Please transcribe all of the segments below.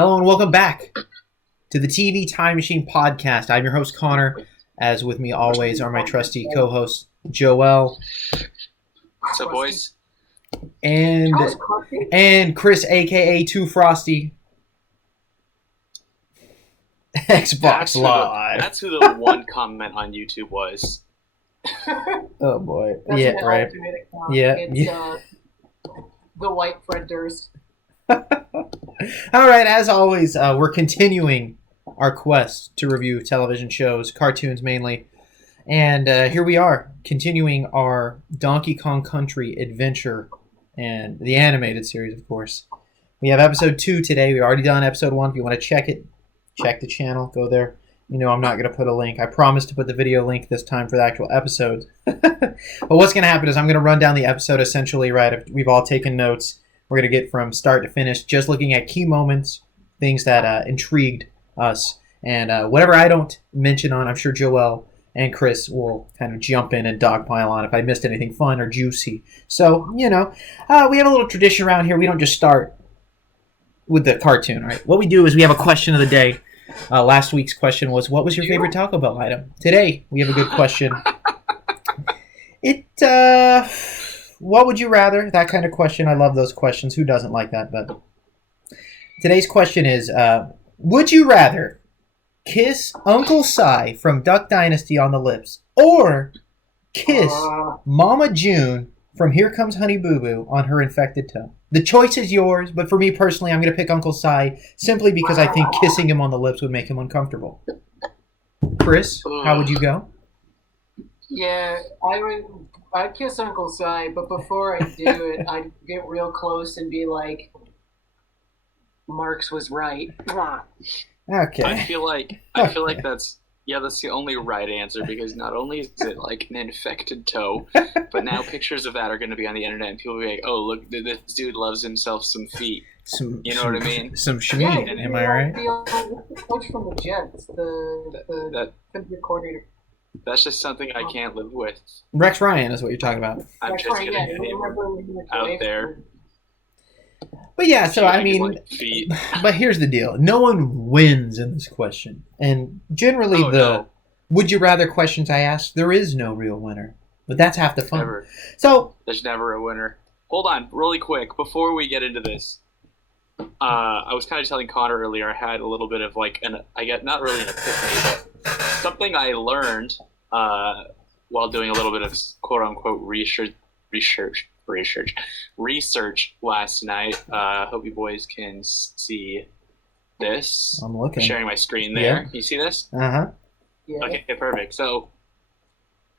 Hello and welcome back to the TV Time Machine podcast. I'm your host, Connor. As with me always are my trusty co-hosts, Joel. What's up, boys? And Chris, a.k.a. Too Frosty. Xbox Live. That's who the one comment on YouTube was. Oh, boy. That's yeah, right. Yeah. It's the white Fred Durst. All right, as always, we're continuing our quest to review television shows, cartoons mainly. And here we are, continuing our Donkey Kong Country adventure and the animated series, of course. We have episode 2 today. We've already done episode 1. If you want to check it, check the channel. Go there. You know I'm not going to put a link. I promise to put the video link this time for the actual episode. But what's going to happen is I'm going to run down the episode essentially, right? We've all taken notes. We're going to get from start to finish, just looking at key moments, things that intrigued us. And whatever I don't mention on, I'm sure Joel and Chris will kind of jump in and dogpile on if I missed anything fun or juicy. So, we have a little tradition around here. We don't just start with the cartoon, right? What we do is we have a question of the day. Last week's question was, what was your favorite Taco Bell item? Today, we have a good question. What would you rather? That kind of question. I love those questions. Who doesn't like that? But today's question is, would you rather kiss Uncle Si from Duck Dynasty on the lips or kiss Mama June from Here Comes Honey Boo Boo on her infected toe? The choice is yours, but for me personally, I'm going to pick Uncle Si simply because I think kissing him on the lips would make him uncomfortable. Chris, how would you go? Yeah, I'd kiss Uncle Si, but before I do it, I'd get real close and be like, Marx was right. Okay. I feel like that's the only right answer, because not only is it like an infected toe, but now pictures of that are going to be on the internet and people will be like, oh, look, this dude loves himself some feet. You know what I mean? Some shmee, Yeah, am I right? The coach from the Jets, the coordinator. That's just something I can't live with. Rex Ryan is what you're talking about. I'm just going to get him out there. But yeah, so I mean, like feet. But here's the deal. No one wins in this question. And generally would you rather questions I ask, there is no real winner. But that's half the fun. Never. So there's never a winner. Hold on, really quick, before we get into this. I was kind of telling Connor earlier, I had a little bit of like not really an epiphany, but something I learned while doing a little bit of quote unquote research last night. Hope you boys can see this. I'm looking. I'm sharing my screen there. Yeah. You see this? Uh-huh. Yeah. Okay, perfect. So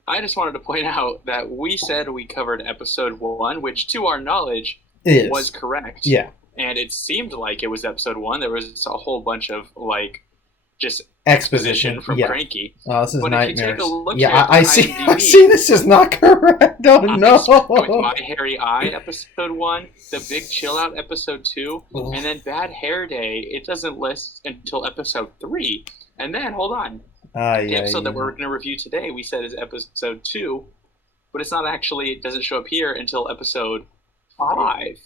I just wanted to point out that we said we covered episode 1, which to our knowledge was correct. Yeah. And it seemed like it was episode 1. There was a whole bunch of like just exposition from Cranky. Oh, this is but nightmares. If you take a look I see. I see. This is not correct. Oh no! With My Hairy Eye episode 1, The Big Chill Out episode 2, and then Bad Hair Day. It doesn't list until episode 3. And then hold on, the episode that we're going to review today, we said is episode 2, but it's not actually. It doesn't show up here until episode 5.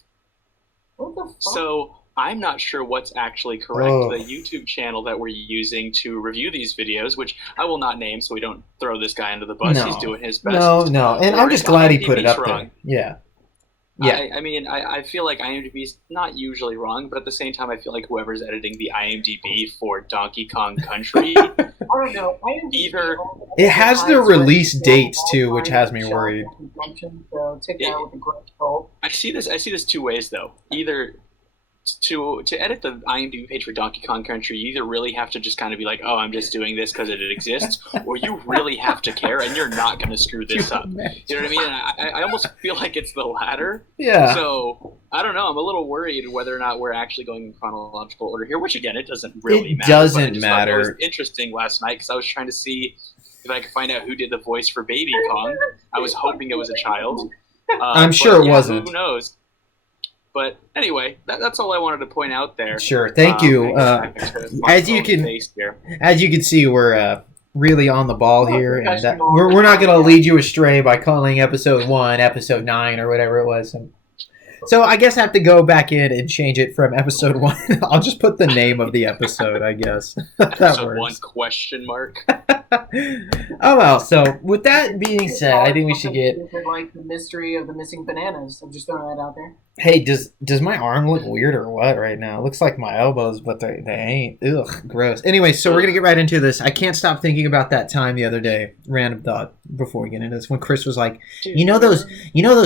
What the fuck? So I'm not sure what's actually correct. The YouTube channel that we're using to review these videos, which I will not name so we don't throw this guy under the bus. He's doing his best. No. And I'm just glad he put it up there. Yeah. Yeah. I mean, I feel like IMDb is not usually wrong, but at the same time, I feel like whoever's editing the IMDb for Donkey Kong Country, I don't know. either it has the release dates too, which has me worried. So take that with a grain of salt. I see this two ways though. Either to edit the IMDb page for Donkey Kong Country, you either really have to just kind of be like, oh, I'm just doing this because it exists, or you really have to care and you're not going to screw this up. You know what I mean? And I almost feel like it's the latter. Yeah. So, I don't know. I'm a little worried whether or not we're actually going in chronological order here, which again, it doesn't really matter. It doesn't matter. It was interesting last night because I was trying to see if I could find out who did the voice for Baby Kong. I was hoping it was a child. I'm sure it wasn't. Who knows? But anyway, that's all I wanted to point out there. Sure, thank you. As you can see, we're really on the ball here, and we're not going to lead you astray by calling episode 1 episode 9 or whatever it was. So I guess I have to go back in and change it from episode 1. I'll just put the name of the episode, I guess. That episode works. 1 question mark. Oh well. So with that being said, I think we should get like the mystery of the missing bananas. I'm just throwing that out there. Hey, does my arm look weird or what right now? It looks like my elbows, but they ain't. Ugh, gross. Anyway, so we're gonna get right into this. I can't stop thinking about that time the other day. Random thought before we get into this, when Chris was like, you know those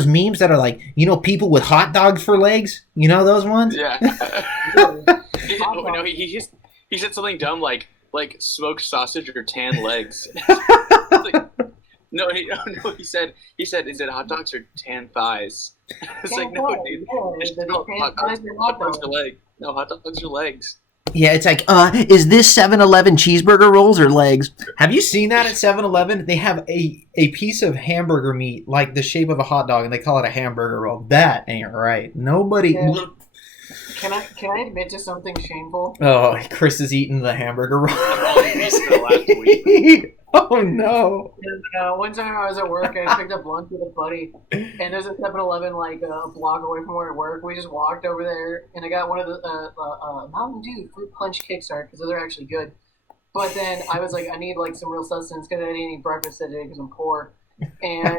memes that are like, people with hot dogs for legs. You know those ones? Yeah. He said something dumb like smoked sausage or tan legs. No, he said, is it hot dogs or tan thighs? It's like, no, dude. Hot dogs are legs. No, hot dogs are legs. Yeah, it's like, is this 7-Eleven cheeseburger rolls or legs? Have you seen that at 7-Eleven? They have a piece of hamburger meat like the shape of a hot dog, and they call it a hamburger roll. That ain't right. Nobody... Yeah. Can I admit to something shameful? Oh, Chris is eating the hamburger roll. Last week. Oh, no. And, one time I was at work, I picked up lunch with a buddy, and there's a 7-Eleven like a block away from where I work. We just walked over there, and I got one of the Mountain Dew Fruit Punch Kickstart, because those are actually good. But then I was like, I need like some real sustenance, because I didn't eat any breakfast that day because I'm poor. And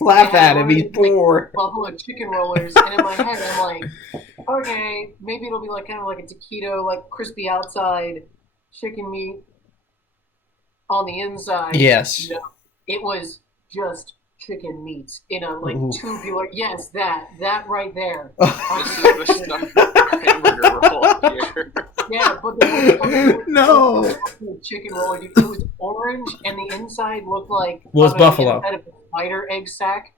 laugh at him, he's poor. Buffalo chicken rollers, and in my head I'm like, okay, maybe it'll be like kind of like a taquito, like crispy outside, chicken meat on the inside. Yes. It was just chicken meat in a like tubular. Yes, that right there. Hamburger roll here. Yeah, but the no chicken roll. It was orange, and the inside looked like was buffalo. Inside of a spider egg sack.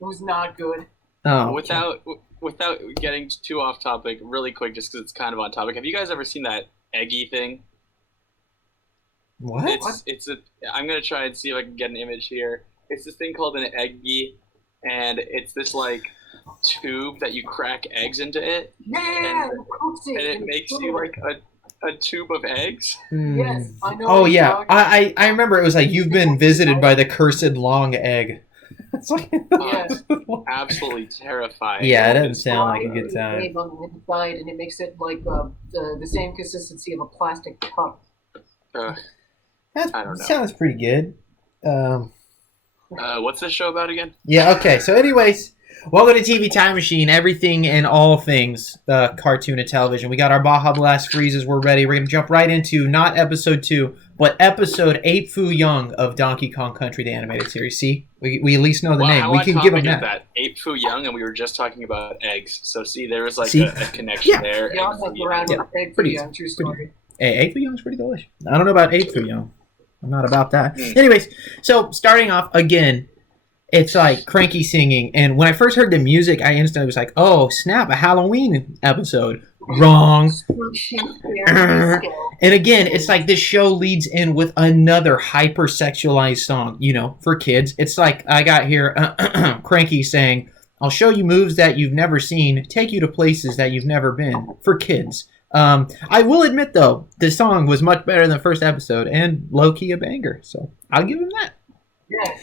It was not good. Oh, without getting too off topic, really quick, just because it's kind of on topic. Have you guys ever seen that eggy thing? What? I'm gonna try and see if I can get an image here. It's this thing called an eggy, and it's this like tube that you crack eggs into it. Yeah, and it makes you like a tube of eggs. Yes, I know. Oh yeah, I remember it was like, you've been visited by the cursed long egg. It's like it's absolutely terrifying. Yeah, it doesn't sound like a good time. On the inside, and it makes it like the same consistency of a plastic cup. That sounds pretty good. What's this show about again? Yeah, okay. So anyways, welcome to TV Time Machine, everything and all things cartoon and television. We got our Baja Blast freezes, we're ready. We're going to jump right into not episode 2, but episode 8 Fu Young of Donkey Kong Country, the animated series. See? We at least know the name. We can give them that. 8 Fu Young, and we were just talking about eggs. So see, there was like a connection there. Yeah, pretty Young, true story. Hey, 8 Fu Young's pretty delicious. I don't know about 8 Fu Young. I'm not about that. Anyways, so starting off again, it's like Cranky singing, and when I first heard the music, I instantly was like, "Oh snap! A Halloween episode." Wrong. And again, it's like this show leads in with another hyper-sexualized song, for kids. It's like I got here, Cranky saying, "I'll show you moves that you've never seen, take you to places that you've never been," for kids. I will admit, though, the song was much better than the first episode, and low-key a banger, so I'll give him that. Yeah.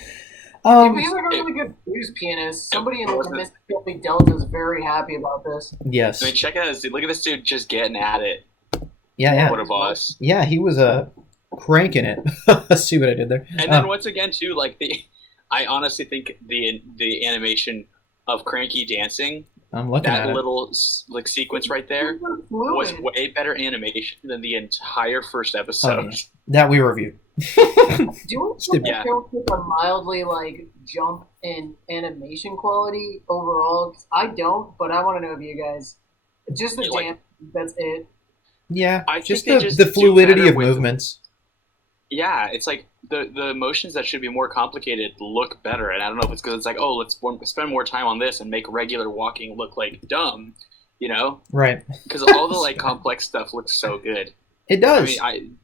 He's like a really good blues pianist. Somebody in the Mississippi Delta is very happy about this. Yes. I mean, check out this dude. Look at this dude just getting at it. Yeah. What a boss. Yeah, he was cranking it. See what I did there. And then once again, too, like I honestly think the animation of Cranky dancing, I'm looking at that it. little like sequence right there was way better animation than the entire first episode. Oh, yeah. That we reviewed. Do you think the show took a mildly like jump in animation quality overall? I don't, but I want to know if you guys. Just the dance, that's it. Yeah, I just think the fluidity of movements. Yeah, it's like the motions that should be more complicated look better, and I don't know if it's because it's like, oh, let's spend more time on this and make regular walking look like dumb, Right. Because all the like complex stuff looks so good. It does. I mean,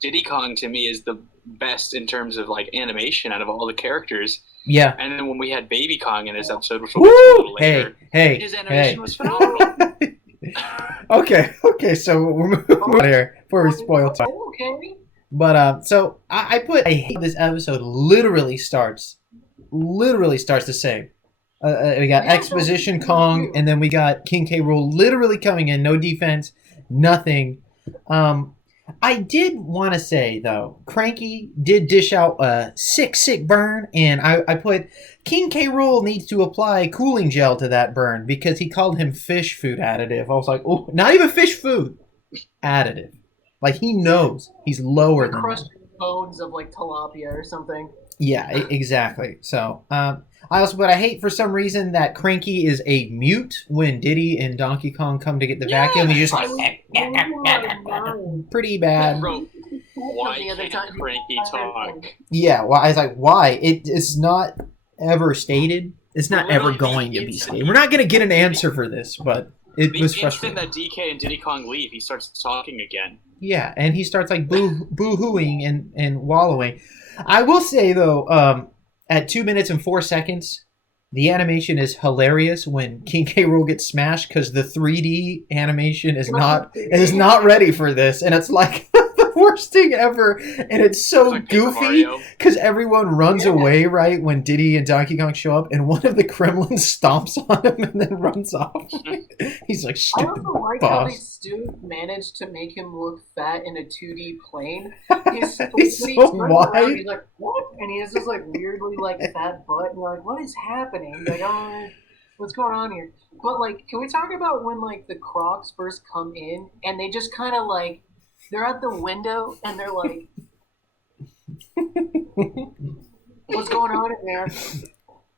Diddy Kong to me is the best in terms of like animation out of all the characters. Yeah. And then when we had Baby Kong in this episode, which we'll get to a little later, his animation was phenomenal. Okay, so we're moving on here before we spoil time. Okay. But so I hate this episode literally starts to say, We got Exposition Kong, and then we got King K. Rool literally coming in, no defense, nothing. I did want to say, though, Cranky did dish out a sick burn, and I put King K. Rool needs to apply cooling gel to that burn because he called him fish food additive. I was like, oh, not even fish food additive. Like, he knows he's lower than crushed bones of, like, tilapia or something. Yeah, exactly. So, but I hate for some reason that Cranky is a mute when Diddy and Donkey Kong come to get the vacuum. He's just like, pretty bad. Bro, why can't Cranky talk? Yeah, well, I was like, why? It's not ever stated. It's not ever going to be stated. We're not going to get an answer for this, but it was frustrating. The instant that DK and Diddy Kong leave, he starts talking again. Yeah, and he starts like boo-hooing and wallowing. I will say, though, at 2 minutes and 4 seconds, the animation is hilarious when King K. Rool gets smashed because the 3D animation is not ready for this, and it's like the worst thing ever, and it's so like goofy because everyone runs away right when Diddy and Donkey Kong show up, and one of the Kremlins stomps on him and then runs off. He's like, stupid I also like boss. how they still managed to make him look fat in a 2D plane. He's so wide. He's like, what? And he has this like weirdly like fat butt, and you're like, what is happening? Like, oh, what's going on here? But like, can we talk about when like the Crocs first come in and they just kind of like they're at the window and they're like, what's going on in there?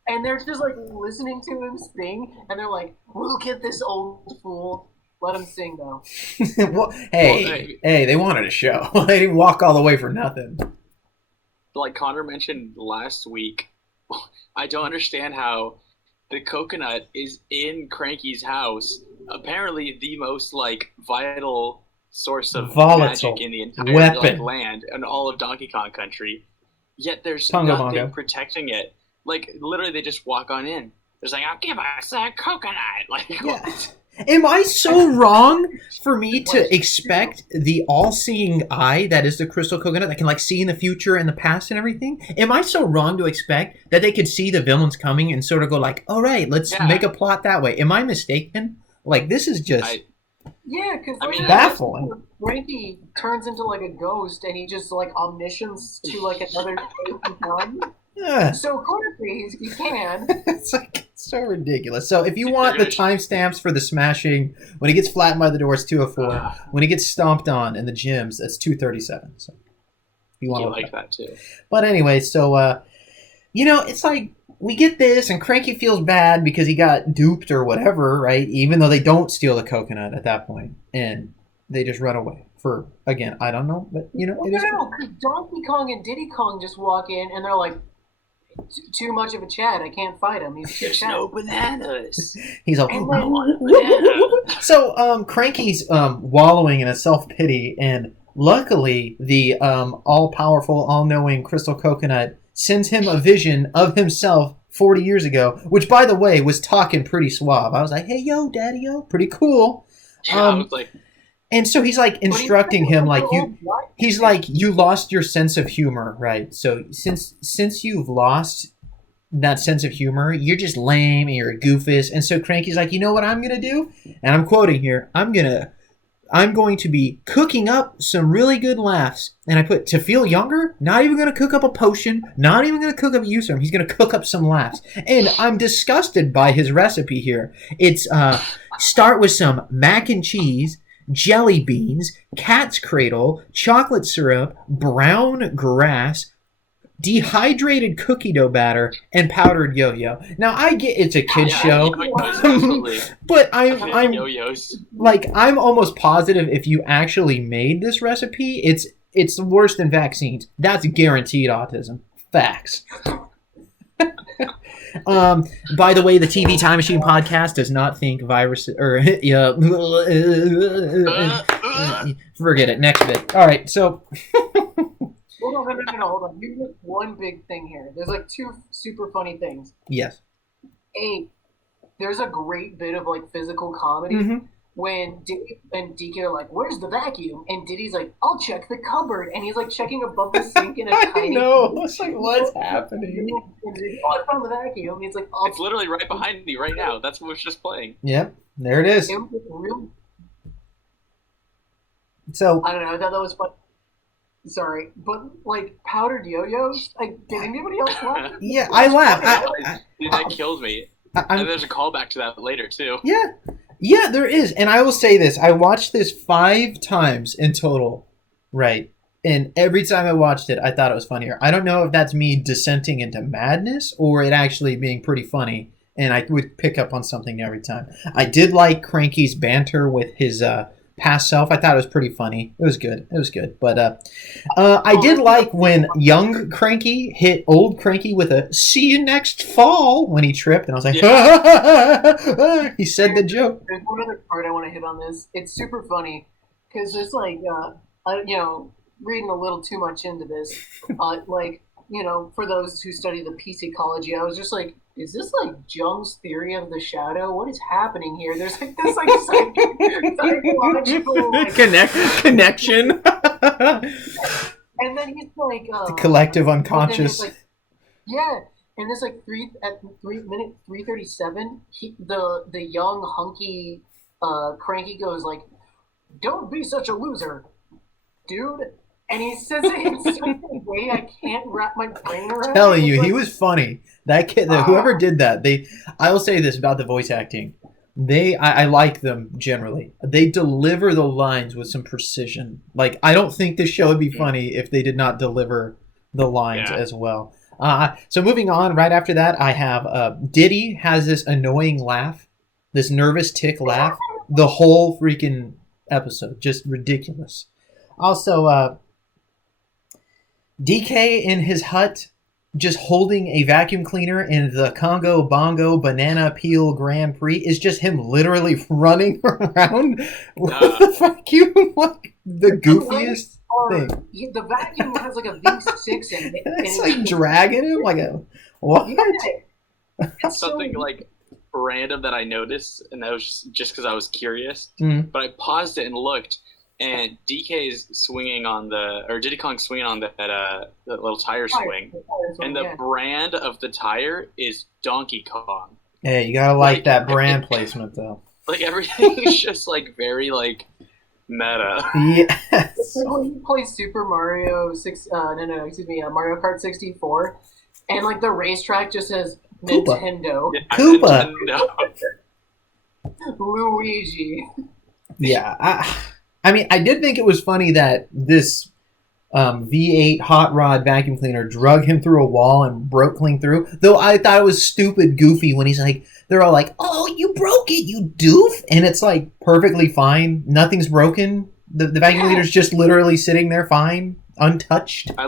And they're just like listening to him sing, and they're like, look at this old fool. Let him sing though. Well, hey, they wanted a show. They didn't walk all the way for nothing. Like Connor mentioned last week, I don't understand how the coconut is in Cranky's house. Apparently the most like vital source of magic in the entire land and all of Donkey Kong Country. Yet there's nothing protecting it. Like literally they just walk on in. There's like, I'll give us a coconut. Like what? Am I so wrong for me to expect the all-seeing eye that is the crystal coconut that can like see in the future and the past and everything? Am I so wrong to expect that they could see the villains coming and sort of go like, all right, let's make a plot that way? Am I mistaken? Like, this is just because baffling. Frankie turns into like a ghost and he just like omniscience to like another time. Yeah. So clearly he can. It's like so ridiculous. So if you want the timestamps for the smashing, when he gets flattened by the door, it's 2:04. When he gets stomped on in the gyms, it's 2:37. So you want to like that too. But anyway, so it's like we get this, and Cranky feels bad because he got duped or whatever, right? Even though they don't steal the coconut at that point, and they just run away. For again, I don't know, but it is. No, because Donkey Kong and Diddy Kong just walk in and they're like, too much of a Chad. I can't fight him. He's too fat. No bananas. He's like, So Cranky's wallowing in a self-pity, and luckily the all-powerful, all-knowing Crystal Coconut sends him a vision of himself 40 years ago, which, by the way, was talking pretty suave. I was like, hey, yo, daddy-o, pretty cool. Yeah, I was like... And so he's like instructing him, like he's like, you lost your sense of humor, right? So since you've lost that sense of humor, you're just lame and you're a goofus. And so Cranky's like, you know what I'm gonna do? And I'm quoting here, I'm going to be cooking up some really good laughs. And I put, to feel younger, not even gonna cook up a potion, not even gonna cook up a use serum. He's gonna cook up some laughs. And I'm disgusted by his recipe here. It's start with some mac and cheese, jelly beans, cat's cradle, chocolate syrup, brown grass, dehydrated cookie dough batter, and powdered yo-yo. Now I get it's a kid's show, but I'm almost positive if you actually made this recipe, it's worse than vaccines. That's guaranteed autism. Facts. By the way, the TV Time Machine podcast does not think viruses or forget it. Next bit. All right, so hold on. You missed one big thing here. There's like two super funny things. Yes. There's a great bit of like physical comedy when Diddy and DK are like, "Where's the vacuum?" And Diddy's like, "I'll check the cupboard," and he's like checking above the sink in a tiny. No, it's like what's happening? Oh, I found the vacuum. He's like, it's literally right behind me right now. That's what was just playing. Yep, there it is. It was real. So I don't know. I thought that was fun. Sorry, but like powdered yo-yos. Like, did anybody else laugh? Yeah, I laughed. That kills me. And there's a callback to that later too. Yeah, there is. And I will say this: I watched this 5 times in total, right? And every time I watched it, I thought it was funnier. I don't know if that's me descending into madness or it actually being pretty funny, and I would pick up on something every time. I did like Cranky's banter with his past self. I thought it was pretty funny. It was good. But I did like when young Cranky hit old Cranky with a "see you next fall" when he tripped, and I was like, yeah. He said the joke. There's one other part I want to hit on this. It's super funny because it's like, reading a little too much into this. For those who study the psychology, I was just like, is this like Jung's theory of the shadow? What is happening here? There's like this like psychological connection. And then he's like the collective unconscious. And it's like 3:37, the young hunky Cranky goes like, "Don't be such a loser, dude." And he says it in such a way I can't wrap my brain around. Telling you, he was funny. That kid, whoever did that, I will say this about the voice acting. I like them generally. They deliver the lines with some precision. Like, I don't think this show would be funny if they did not deliver the lines as well. So moving on, right after that, I have Diddy has this annoying laugh, this nervous tick laugh, the whole freaking episode. Just ridiculous. Also, DK in his hut, just holding a vacuum cleaner in the Congo Bongo Banana Peel Grand Prix, is just him literally running around with the vacuum, like the goofiest thing. The vacuum has like a V6 in it. It's like dragging him like a what? It's something like random that I noticed, and that was just because I was curious. But I paused it and looked. And DK's swinging on Diddy Kong's swinging on that little tire swing, and the brand of the tire is Donkey Kong. Yeah, you gotta like that brand placement though. Like everything is just like very like meta. Yes. When you play Super Mario Mario Kart 64, and like the racetrack just says Nintendo. Koopa. Luigi. Yeah. I mean, I did think it was funny that this V8 hot rod vacuum cleaner drug him through a wall and broke clean through. Though I thought it was stupid goofy when he's like, they're all like, "Oh, you broke it, you doof," and it's like perfectly fine. Nothing's broken. The vacuum cleaner's just literally sitting there fine, untouched. I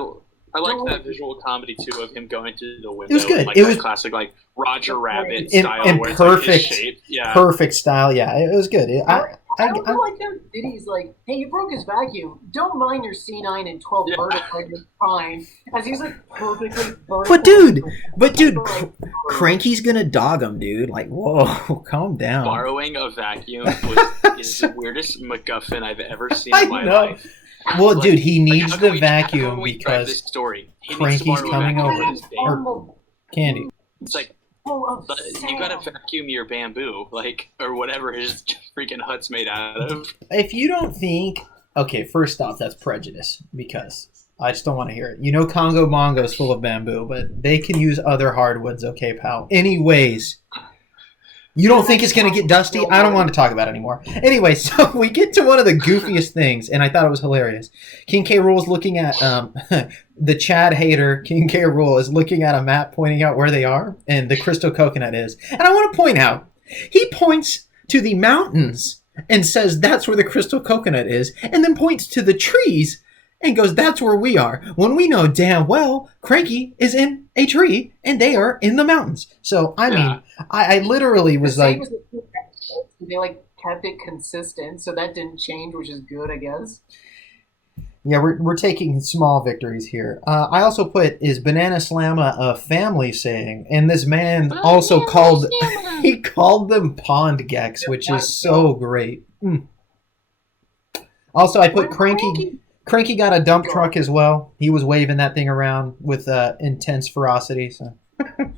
liked that visual comedy too of him going through the window. It was good. Like it was classic like Roger Rabbit style, in where perfect, it's like his shape. Perfect style. Yeah, it was good. I don't feel like Diddy's like, "Hey, you broke his vacuum. Don't mind your C9 and 12 vertebrae. You're fine." As he's like perfectly. But dude, Cranky's gonna dog him, dude. Like, whoa, calm down. Borrowing a vacuum is the weirdest MacGuffin I've ever seen in my life. Well, dude, he needs the vacuum because Cranky's coming over. Or Candy. It's like, you gotta vacuum your bamboo, like, or whatever his freaking hut's made out of. If you don't think... Okay, first off, that's prejudice, because I just don't want to hear it. You know Congo Bongo's full of bamboo, but they can use other hardwoods, okay, pal? Anyways... You don't think it's going to get dusty? I don't want to talk about it anymore. Anyway, so we get to one of the goofiest things, and I thought it was hilarious. King K. Rool's looking at, the Chad hater, King K. Rool, is looking at a map pointing out where they are, and the crystal coconut is. And I want to point out, he points to the mountains and says that's where the crystal coconut is, and then points to the trees and goes, that's where we are, when we know damn well Cranky is in a tree and they are in the mountains. So, I mean, I literally was like... They like kept it consistent, so that didn't change, which is good, I guess. Yeah, we're taking small victories here. I also put, is Banana Slamma a family saying? And this man also called... He called them pond gecks, which is so great. Also, I put Cranky. Cranky got a dump truck as well. He was waving that thing around with intense ferocity. So. Can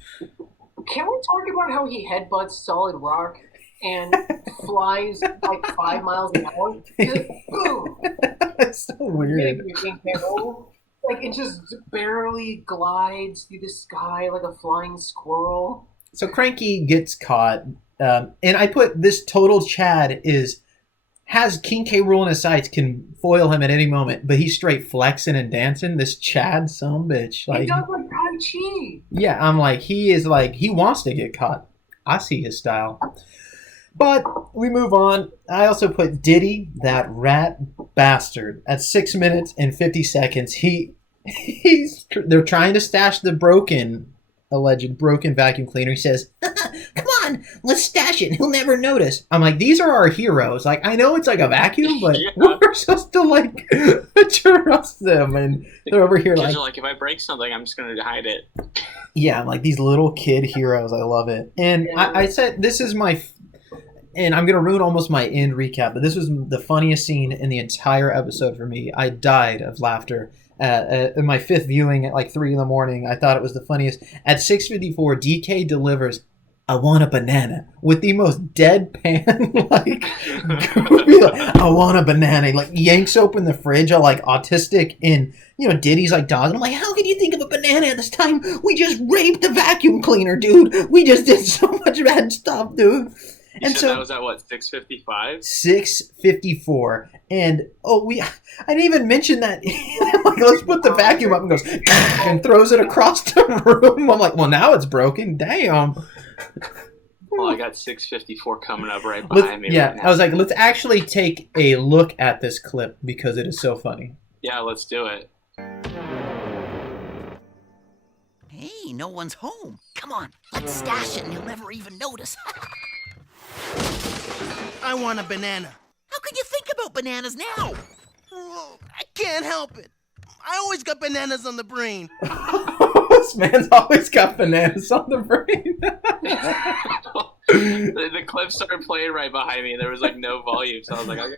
we talk about how he headbutts solid rock and flies like 5 miles an hour? Boom! It's so weird. Like it just barely glides through the sky like a flying squirrel. So Cranky gets caught, and I put this total Chad has King K. Rool in his sights, can foil him at any moment, but he's straight flexing and dancing. This Chad sumbitch, like he does like Tai Chi. Yeah, I'm like he wants to get caught. I see his style. But we move on. I also put Diddy, that rat bastard, at 6 minutes and 50 seconds. They're trying to stash the alleged broken vacuum cleaner. He says, "Come on, let's stash it and he'll never notice." I'm like, these are our heroes. Like, I know it's like a vacuum, but we're supposed to like trust them. And they're over here like, if I break something, I'm just going to hide it. Yeah, I'm like, these little kid heroes. I love it. And I said, this is and I'm going to ruin almost my end recap, but this was the funniest scene in the entire episode for me. I died of laughter. In my fifth viewing at like 3 a.m, I thought it was the funniest. At 6:54, DK delivers, "I want a banana," with the most deadpan, like, "I want a banana." Like, yanks open the fridge, all like autistic, and Diddy's like dogging. I'm like, how could you think of a banana at this time? We just raped the vacuum cleaner, dude. We just did so much bad stuff, dude. And so that was at what, 6:55? 6:54, and I didn't even mention that. Like, let's put the vacuum up, and goes and throws it across the room. I'm like, well, now it's broken. Damn. Well, I got 6:54 coming up right behind me. Yeah, right now. I was like, let's actually take a look at this clip because it is so funny. Yeah, let's do it. Hey, no one's home. Come on, let's stash it and he'll never even notice. I want a banana. How can you think about bananas now? I can't help it. I always got bananas on the brain. This man's always got bananas on the brain. The clip started playing right behind me, and there was like no volume, so I was like, okay.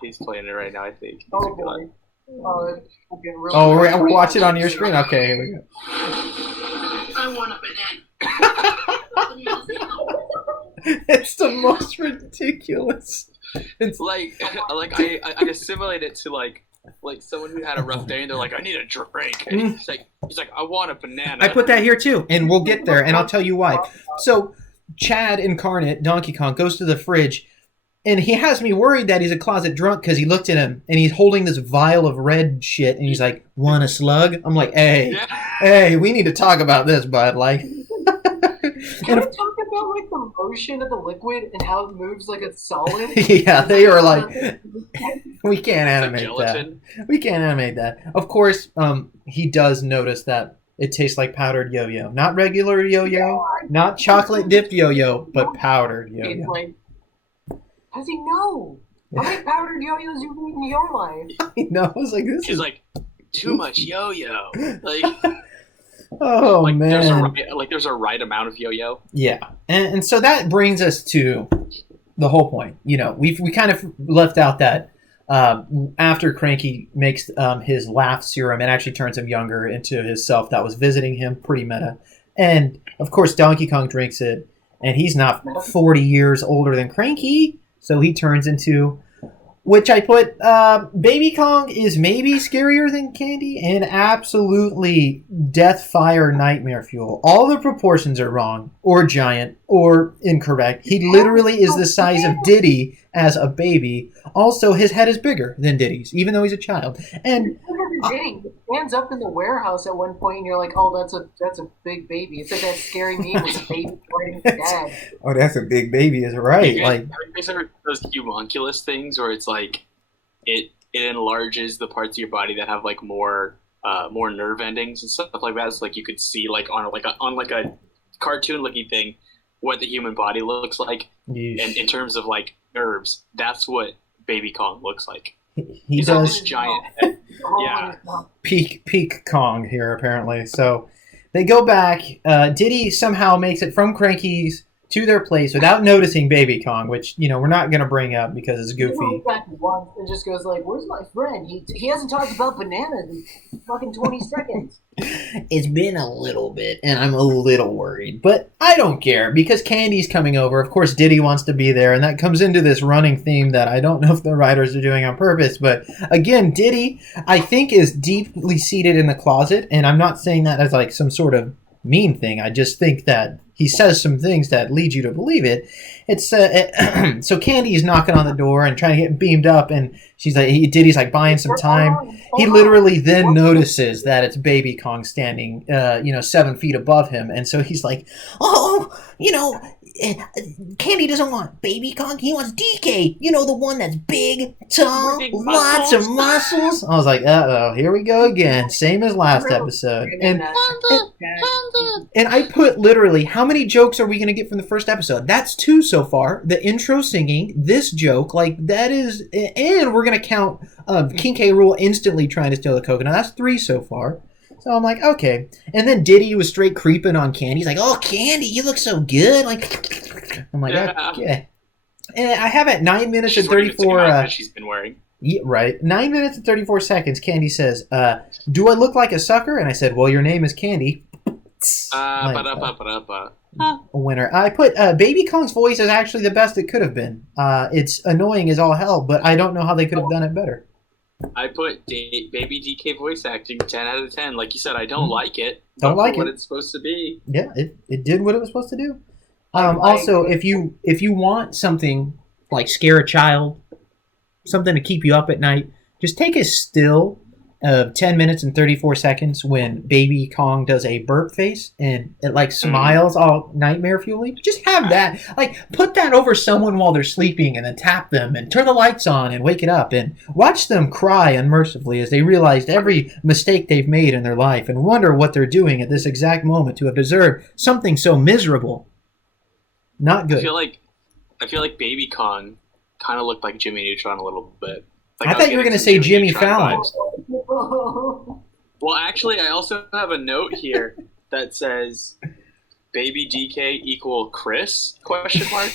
He's playing it right now, I think. Oh, boy. We're watching it on your screen? Okay, here we go. I want a banana. It's the most ridiculous. It's like I assimilate it to like someone who had a rough day and they're like, I need a drink. And he's like, I want a banana. I put that here too, and we'll get there, and I'll tell you why. So Chad incarnate, Donkey Kong, goes to the fridge, and he has me worried that he's a closet drunk because he looked at him and he's holding this vial of red shit, and he's like, "Want a slug?" I'm like, hey, we need to talk about this, bud. Like, can we talk about like the motion of the liquid and how it moves like it's solid? Yeah, they are like, we can't animate that. We can't animate that. Of course, he does notice that it tastes like powdered yo-yo, not regular yo-yo, not chocolate dipped yo-yo, but powdered yo-yo. Like, how does he know? How many powdered yo-yos you've eaten in your life? I know. I was like, this is like too much yo-yo. Like. Oh, like, man. There's a right amount of yo-yo. Yeah. And so that brings us to the whole point. We kind of left out that after Cranky makes his laugh serum, it actually turns him younger into his self that was visiting him. Pretty meta. And, of course, Donkey Kong drinks it, and he's not 40 years older than Cranky, so he turns into... Which I put, Baby Kong is maybe scarier than Candy and absolutely death, fire, nightmare fuel. All the proportions are wrong or giant or incorrect. He literally is the size of Diddy as a baby. Also, his head is bigger than Diddy's, even though he's a child. And Diddy stands up in the warehouse at one point, and you're like, "Oh, that's a big baby." It's like that scary meme with the baby fighting his dad. Oh, that's a big baby, is right. Have you guys ever those homunculus things where it's like it enlarges the parts of your body that have like more nerve endings and stuff like that? So like you could see like on a cartoon looking thing what the human body looks like, and in terms of like nerves, that's what Baby Kong looks like. He does this giant head. Yeah. Peak Kong here apparently. So they go back. Diddy somehow makes it from Cranky's to their place without noticing Baby Kong, which, we're not going to bring up because it's goofy. He goes back once and just goes like, where's my friend? He hasn't talked about bananas in fucking 20 seconds. It's been a little bit, and I'm a little worried. But I don't care, because Candy's coming over. Of course, Diddy wants to be there, and that comes into this running theme that I don't know if the writers are doing on purpose. But again, Diddy, I think, is deeply seated in the closet, and I'm not saying that as like some sort of mean thing. I just think that he says some things that lead you to believe it. It's so Candy's knocking on the door and trying to get beamed up, and she's like, Diddy's like buying some time. He literally then notices that it's Baby Kong standing, 7 feet above him, and so he's like, Candy doesn't want Baby Kong, he wants DK, the one that's big, tall, lots of muscles. I was like, uh-oh, here we go again, same as last episode. And I put literally, how many jokes are we going to get from the first episode? That's 2 so far. The intro singing, this joke, that is, and we're going to count King K. Rool instantly trying to steal the coconut. That's 3 so far. So I'm like, okay. And then Diddy was straight creeping on Candy. He's like, oh, Candy, you look so good. I'm like, okay. And I have at 9 minutes and 34... she's been wearing. Yeah, right. 9 minutes and 34 seconds, Candy says, do I look like a sucker? And I said, well, your name is Candy. A winner. I put Baby Kong's voice is actually the best it could have been. It's annoying as all hell, but I don't know how they could have done it better. I put Baby DK voice acting 10 out of 10. Like you said, I don't like it. Don't like what it's supposed to be. Yeah, it did what it was supposed to do. Also, if you want something like scare a child, something to keep you up at night, just take a still of 10 minutes and 34 seconds when Baby Kong does a burp face and it smiles all nightmare fueling. Just have that. Put that over someone while they're sleeping and then tap them and turn the lights on and wake it up and watch them cry unmercifully as they realized every mistake they've made in their life and wonder what they're doing at this exact moment to have deserved something so miserable. Not good. I feel like Baby Kong kind of looked like Jimmy Neutron a little bit. I thought you were going to say Jimmy Fallon. Well, actually, I also have a note here that says Baby DK equal Chris, question mark.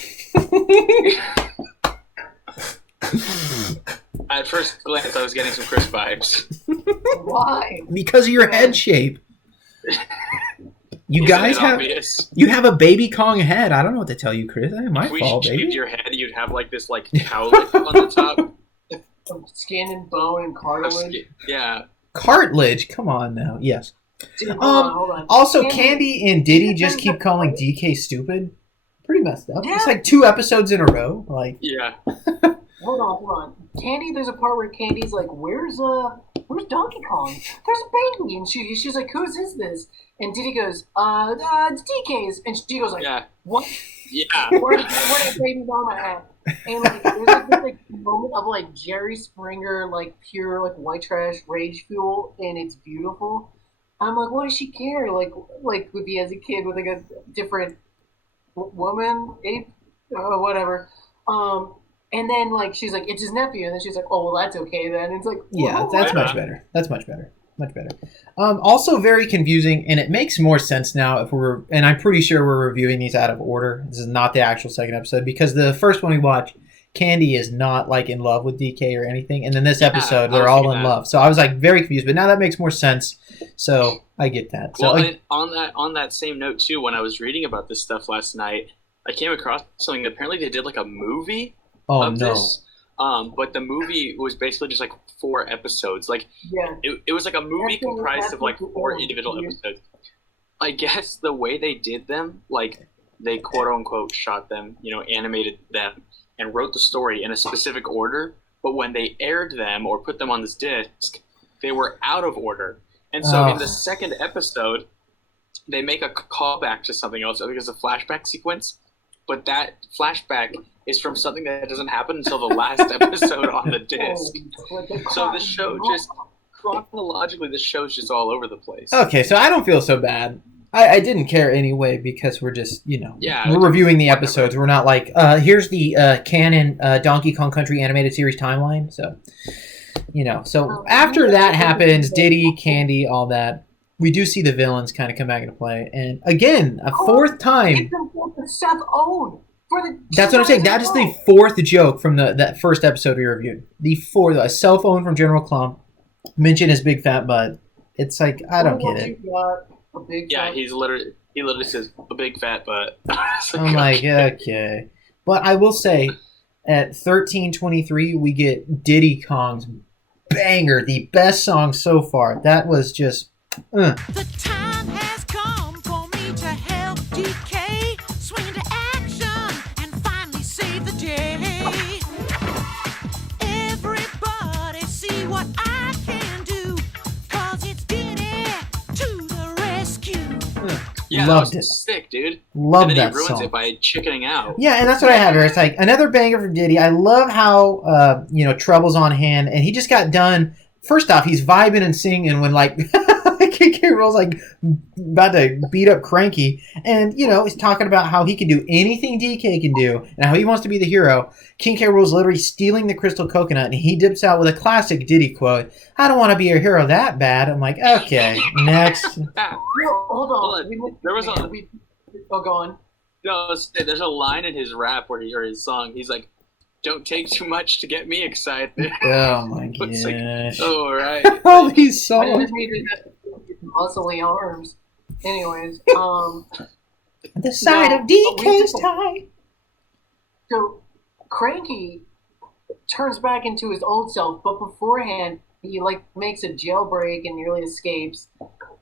At first glance, I was getting some Chris vibes. Why? Because of your head shape. You guys have a Baby Kong head. I don't know what to tell you, Chris. That ain't my fault, baby. If you shaved your head, you'd have this cowlick on the top. Skin and bone and cartilage. Yeah. Cartilage? Come on now. Yes. Dude, hold on. Also, Candy and Diddy just keep calling DK stupid. Pretty messed up. Yeah. It's 2 episodes in a row. Yeah. Hold on. Candy, there's a part where Candy's like, where's Donkey Kong? There's a baby. And she's like, whose is this? And Diddy goes, it's DK's. And she goes yeah. What? Yeah. Where did baby mama at? And there's this moment of Jerry Springer, pure white trash rage fuel, and it's beautiful. I'm like, what does she care? Would be as a kid with a different woman, ape, whatever. And then she's like, it's his nephew, and then she's like, oh well, that's okay then. And it's like, yeah, that's much better. That's much better. Much better. Also very confusing, and it makes more sense now and I'm pretty sure we're reviewing these out of order. This is not the actual second episode, because the first one we watched, Candy is not in love with DK or anything, and then this episode they're all in love. So I was very confused, but now that makes more sense. So I get that. So and on that same note too, when I was reading about this stuff last night, I came across something. Apparently they did a movie of this. But the movie was basically just 4 episodes. It was a movie comprised of 4 individual episodes. I guess the way they did them, they quote unquote shot them, animated them, and wrote the story in a specific order. But when they aired them or put them on this disc, they were out of order. And so in the second episode, they make a callback to something else. I think it's a flashback sequence. But that flashback is from something that doesn't happen until the last episode on the disc. So the show chronologically, the show's just all over the place. Okay, so I don't feel so bad. I didn't care anyway, because we're just, we're reviewing the episodes. We're not here's the canon Donkey Kong Country animated series timeline. So, so after that happens, Diddy, Candy, all that. we do see the villains kind of come back into play, and again, a fourth time. It's Seth Owen. That's what I'm saying. That is the fourth joke from that first episode we reviewed. The fourth, a cell phone from General Clump, mention his big fat butt. It's like, I don't get it. He literally says a big fat butt. I'm like, okay. But I will say, at 13:23, we get Diddy Kong's banger, the best song so far. That was just. The time has come for me to help DK swing into action and finally save the day. Everybody see what I can do, 'cause it's Diddy to the rescue. Yeah, Loved that was sick, dude. Loved and then that he ruins song. it by chickening out. Yeah, and that's what I have here. It's like another banger from Diddy. I love how Trouble's on hand, and he just got done. First off, he's vibing and singing when like King K. Rool's like about to beat up Cranky, and he's talking about how he can do anything DK can do, and how he wants to be the hero. King K. Rool's literally stealing the crystal coconut, and he dips out with a classic Diddy quote: "I don't want to be a hero that bad." I'm like, okay, next. Hold on. There was a. Go on. No, there's a line in his rap or his song. He's like, "Don't take too much to get me excited." Oh my gosh! Like, oh, all right. All these songs. I just needed muscly arms. Anyways, the side of DK's tie. So Cranky turns back into his old self, but beforehand he makes a jailbreak and nearly escapes.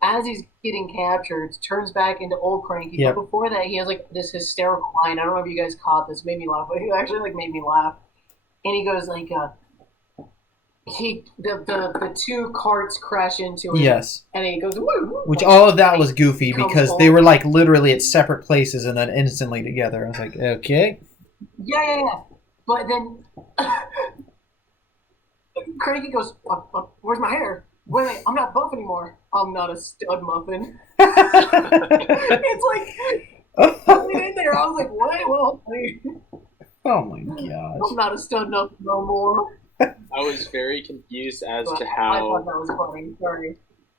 As he's getting captured, turns back into old Cranky. Yep. But before that, he has this hysterical line. I don't know if you guys caught this. It made me laugh. But it actually made me laugh. And he goes the two carts crash into him. Yes. And he goes, woo, which all of that was goofy because they were literally at separate places and then instantly together. I was like, okay. Yeah. But then Cranky goes, where's my hair? Wait, I'm not buff anymore. I'm not a stud muffin. It's like, there. I was like, what? Well, oh my gosh. I'm not a stud no more. I was very confused as to how. I thought that was funny. Sorry.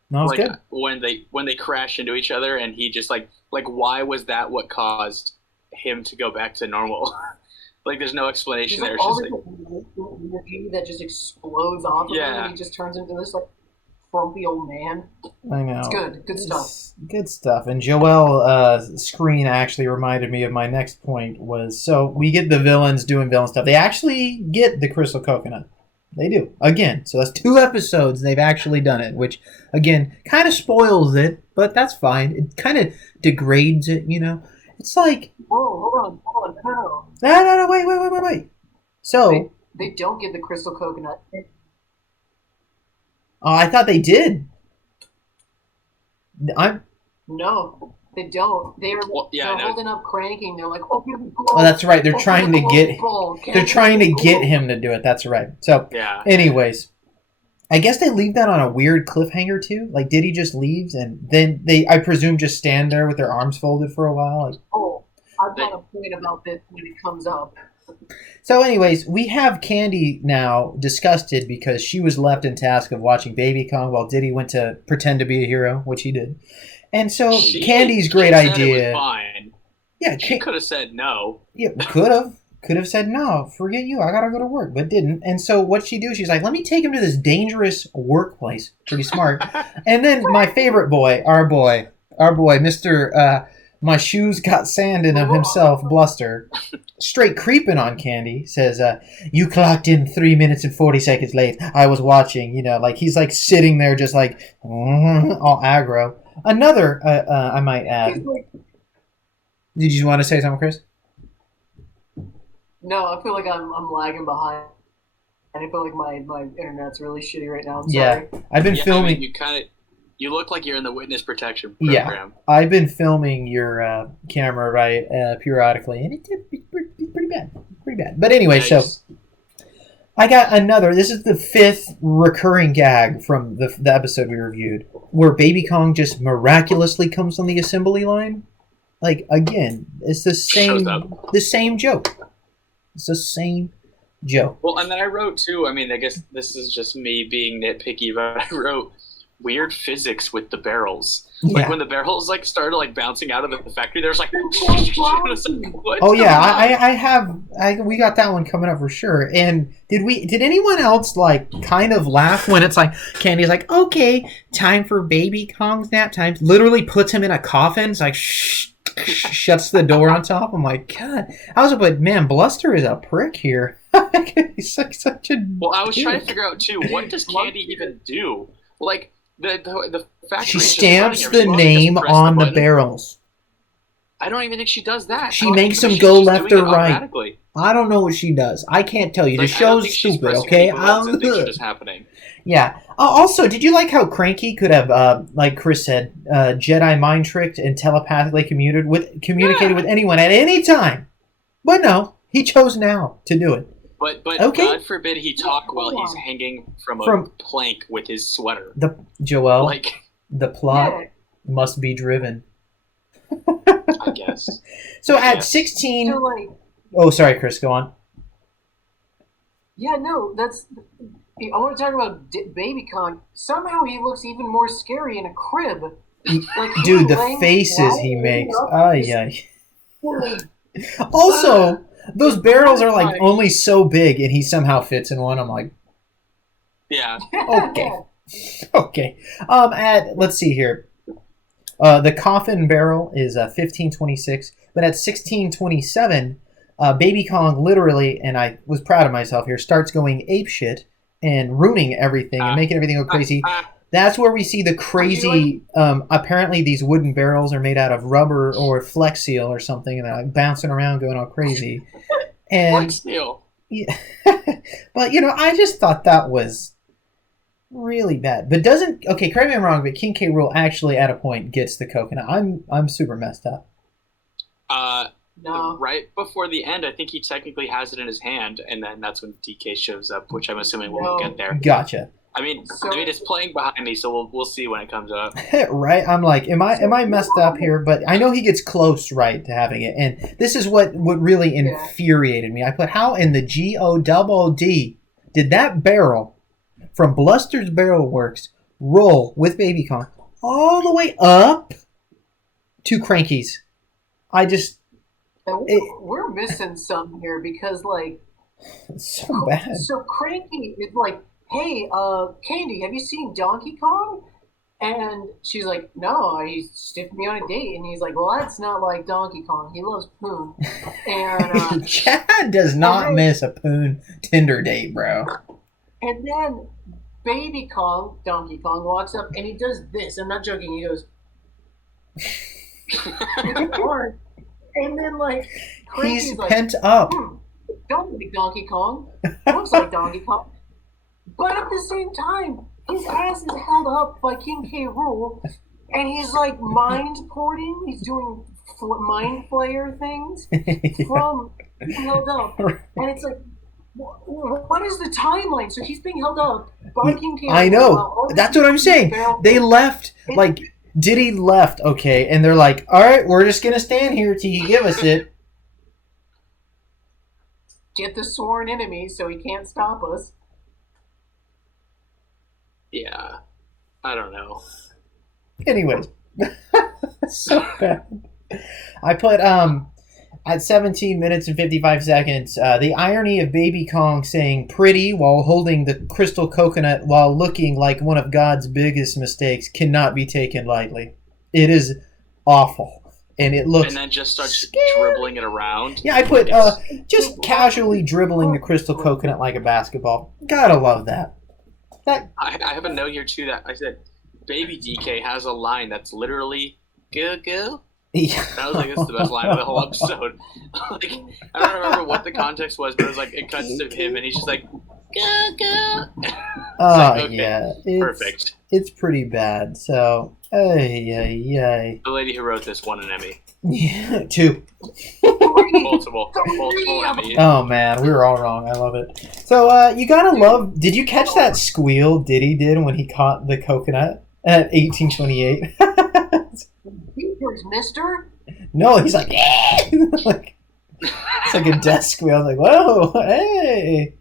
No, it's good. When they crash into each other and he just like why was that what caused him to go back to normal? There's no explanation there. It's all just energy that just explodes off of him and he just turns into this frumpy old man. I know. It's good. Good stuff. Good stuff. And Joel's screen actually reminded me of my next point was, so we get the villains doing villain stuff. They actually get the crystal coconut. They do. Again. So that's 2 episodes they've actually done it, which, again, kind of spoils it, but that's fine. It kind of degrades it, It's like... Whoa, hold on. No, wait. So... They don't get the crystal coconut. Oh, I thought they did. No, they don't. They're holding up Cranky. They're like, oh, that's right. They're trying to get. They're trying to get him to do it. That's right. So, anyways, I guess they leave that on a weird cliffhanger too. Like, did he just leaves and then they, I presume, just stand there with their arms folded for a while? I've got a point about this when it comes up. So anyways, we have Candy now disgusted because she was left in task of watching Baby Kong while Diddy went to pretend to be a hero, which he did. And so Candy's great idea. It was fine. Yeah, she could have said no. Yeah, could have said no. Forget you. I gotta go to work, but didn't. And so what she do? She's like, let me take him to this dangerous workplace. Pretty smart. And then my favorite boy, our boy, Mr. My shoes got sand in them himself, Bluster, straight creeping on Candy, says, you clocked in 3 minutes and 40 seconds late. I was watching, he's sitting there just all aggro. Another, I might add. Did you want to say something, Chris? No, I feel like I'm lagging behind. And I feel like my internet's really shitty right now. I'm sorry. Yeah, I've been filming. I mean, you look like you're in the witness protection program. Yeah, I've been filming your camera periodically, and it's pretty bad. But anyway, so I got another. This is the 5th recurring gag from the episode we reviewed, where Baby Kong just miraculously comes on the assembly line. Again, it's the same joke. It's the same joke. Well, and then I wrote too. I mean, I guess this is just me being nitpicky, but I wrote, weird physics with the barrels. Like when the barrels like started like bouncing out of the factory, there's like, oh yeah, we got that one coming up for sure. And did anyone else like kind of laugh when it's like Candy's like, okay, time for baby Kong's nap time, literally puts him in a coffin, it's like shuts the door on top. I'm like, God, I was like, man, Bluster is a prick here. He's like such a well, I was dick. trying to figure out too, what does Candy even do? Like the factory. She stamps the name on the barrels. I don't even think she does that. She makes them go left or right. I don't know what she does. I can't tell you. The show's stupid, okay? I think it's just happening. Yeah. Also, did you like how Cranky could have, like Chris said, Jedi mind tricked and telepathically communicated with anyone at any time? But no, he chose now to do it. But okay. God forbid he talk while he's hanging from a plank with his sweater. The plot must be driven. I guess. So at 16... Oh, sorry, Chris, go on. Yeah, no, that's... I want to talk about Baby Kong. Somehow he looks even more scary in a crib. Dude, the faces he makes. Also... Those barrels are like only so big, and he somehow fits in one. I'm like, yeah, okay. Let's see here. The coffin barrel is 1526, but at 1627, Baby Kong literally, and I was proud of myself here, starts going apeshit and ruining everything and making everything go crazy. That's where we see the crazy, apparently these wooden barrels are made out of rubber or Flex Seal or something, and they're like bouncing around going all crazy. And, Flex Seal? Yeah. But, I just thought that was really bad. But correct me if I'm wrong, but King K. Rool actually at a point gets the coconut. I'm super messed up. No. Right before the end, I think he technically has it in his hand, and then that's when DK shows up, which I'm assuming we'll get there. Gotcha. I mean, it's playing behind me, so we'll see when it comes up. Right? I'm like, am I messed up here? But I know he gets close, right, to having it. And this is what really infuriated me. I put, how in the GODD did that barrel from Bluster's Barrel Works roll with Baby Kong all the way up to Cranky's? We're missing something here because, like... It's so bad. So Cranky is like, hey, Candy, have you seen Donkey Kong? And she's like, no, he's stiffed me on a date. And he's like, well, that's not like Donkey Kong. He loves Poon. And Chad does not miss a Poon Tinder date, bro. And then Baby Kong, Donkey Kong, walks up and he does this. I'm not joking. He goes, and then, like, he's pent up. Don't like Donkey Kong. Looks like Donkey Kong. But at the same time, his ass is held up by King K. Rool, and he's like mind porting. He's doing mind flayer things from being held up, and it's like, what is the timeline? So he's being held up by King K. Rool. I know. That's what I'm saying. They left like Diddy left, okay, and they're like, all right, we're just gonna stand here till you give us it. Get the sworn enemy, so he can't stop us. Yeah, I don't know. Anyways, so bad. I put at 17 minutes and 55 seconds, the irony of Baby Kong saying pretty while holding the crystal coconut while looking like one of God's biggest mistakes cannot be taken lightly. It is awful. And it looks... And then just starts dribbling it around. Yeah, I put just casually dribbling the crystal coconut like a basketball. Gotta love that. I have a note here too that I said Baby DK has a line that's literally go. Yeah. I was like, this is the best line of the whole episode. Like, I don't remember what the context was, but it was like it cuts to him and he's just like go. Oh okay, yeah, perfect. It's pretty bad. So, The lady who wrote this won an Emmy. Yeah, 2. Multiple Emmys. Oh man, we were all wrong. I love it. So you gotta love. Did you catch that squeal Diddy did when he caught the coconut at 1828? Here's Mister. No, he's like, like it's like a death squeal. I was like, whoa, hey.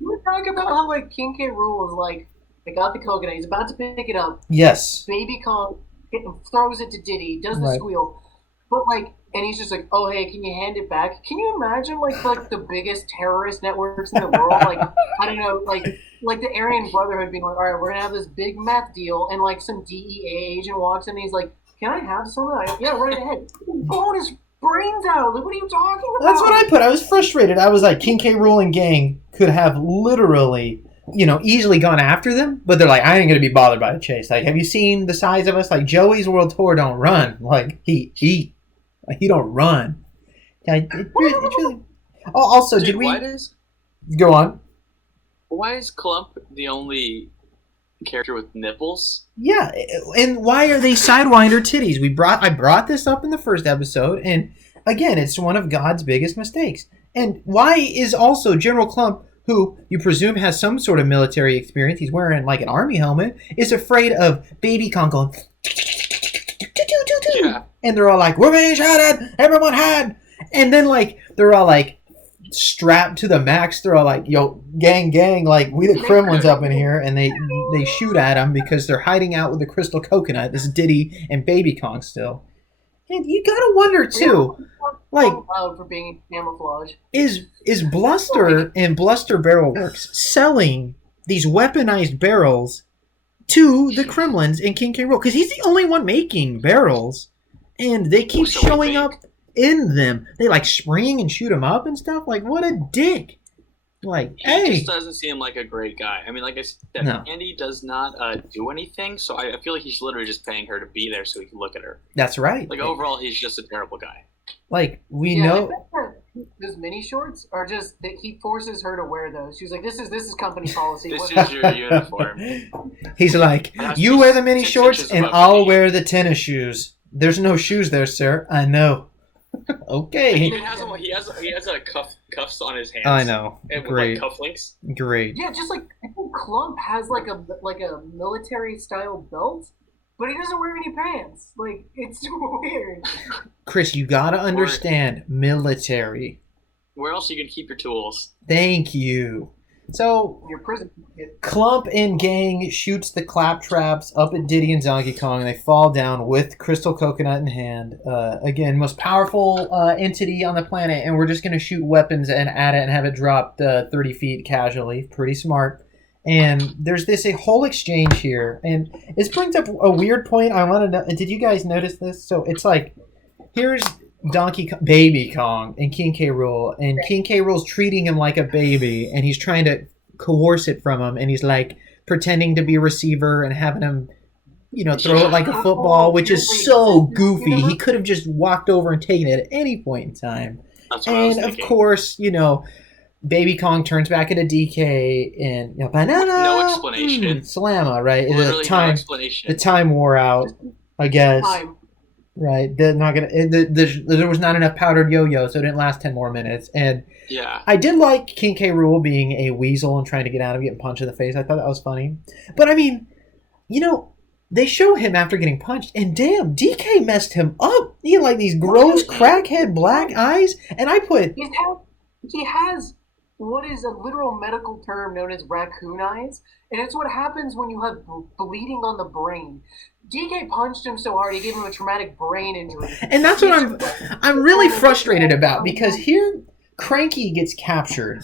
We were talking about how like King K. Rool is like They got the coconut. He's about to pick it up. Yes. Baby Kong throws it to Diddy, does the squeal. But, like, and he's just like, oh, hey, can you hand it back? Can you imagine, like the biggest terrorist networks in the world? Like, I don't know, like the Aryan Brotherhood being like, all right, we're going to have this big meth deal, and, like, some DEA agent walks in and he's like, can I have some of that? Yeah, right ahead. Blowing his brains out. Like, what are you talking about? That's what I put. I was frustrated. I was like, King K. Rool and gang could have literally, easily gone after them, but they're like, I ain't going to be bothered by the chase. Like, have you seen the size of us? Like, Joey's World Tour don't run. Like, he don't run. It's really... Oh, also, Dude, did we... Go on. Why is Clump the only character with nipples? Yeah, and why are they Sidewinder titties? I brought this up in the first episode, and again, it's one of God's biggest mistakes. And why is also General Clump, who you presume has some sort of military experience, he's wearing like an army helmet, is afraid of Baby Kong going... Yeah. And they're all like, we're being shot at, everyone hide. And then like they're all like strapped to the max. They're all like, yo, gang, like we the Kremlin's up in here, and they shoot at them because they're hiding out with the crystal coconut. This is Diddy and Baby Kong still. And you gotta wonder too, like, for being camouflage. Is Bluster and Bluster Barrel Works selling these weaponized barrels to the Kremlins and King K. Rool? Because he's the only one making barrels, and they keep showing up in them. They like spring and shoot him up and stuff. Like, what a dick! Like, he just doesn't seem like a great guy. I mean, like I said, Andy does not do anything, so I feel like he's literally just paying her to be there so he can look at her. That's right. Like, overall, he's just a terrible guy. Like, we know... Those mini shorts are just that he forces her to wear those. She's like, this is company policy. This is your uniform. He's like, you wear the mini shorts and I'll wear the tennis shoes. There's no shoes there, sir. I know. Okay. He has cuffs on his hands. I know. Great. With like cufflinks. Great. Yeah, just like I think Clump has like a military style belt, but he doesn't wear any pants. Like, it's weird. Chris, you gotta understand military. Where else you can keep your tools? Thank you. So, your prison. Clump and gang shoots the claptraps up at Diddy and Donkey Kong, and they fall down with Crystal Coconut in hand. Again, most powerful entity on the planet, and we're just going to shoot weapons at it and have it drop 30 feet casually. Pretty smart. And there's a whole exchange here, and this brings up a weird point. I want to know, did you guys notice this? So it's like, here's Baby Kong and King K. Rool, and King K. Rool's treating him like a baby, and he's trying to coerce it from him, and he's like pretending to be a receiver and having him, throw it like a football, which is so goofy. He could have just walked over and taken it at any point in time. And of course, Baby Kong turns back into DK and banana. No explanation. Slamma, right? Literally no explanation. The time wore out, I guess. Right, they're not gonna. There was not enough powdered yo-yo, so it didn't last 10 more minutes. And yeah, I did like King K. Rool being a weasel and trying to get out of getting punched in the face. I thought that was funny. But I mean, they show him after getting punched, and damn, DK messed him up. He had like these gross crackhead black eyes, and I put he has what is a literal medical term known as raccoon eyes, and it's what happens when you have bleeding on the brain. DK punched him so hard he gave him a traumatic brain injury. And that's what I'm really frustrated about, because here Cranky gets captured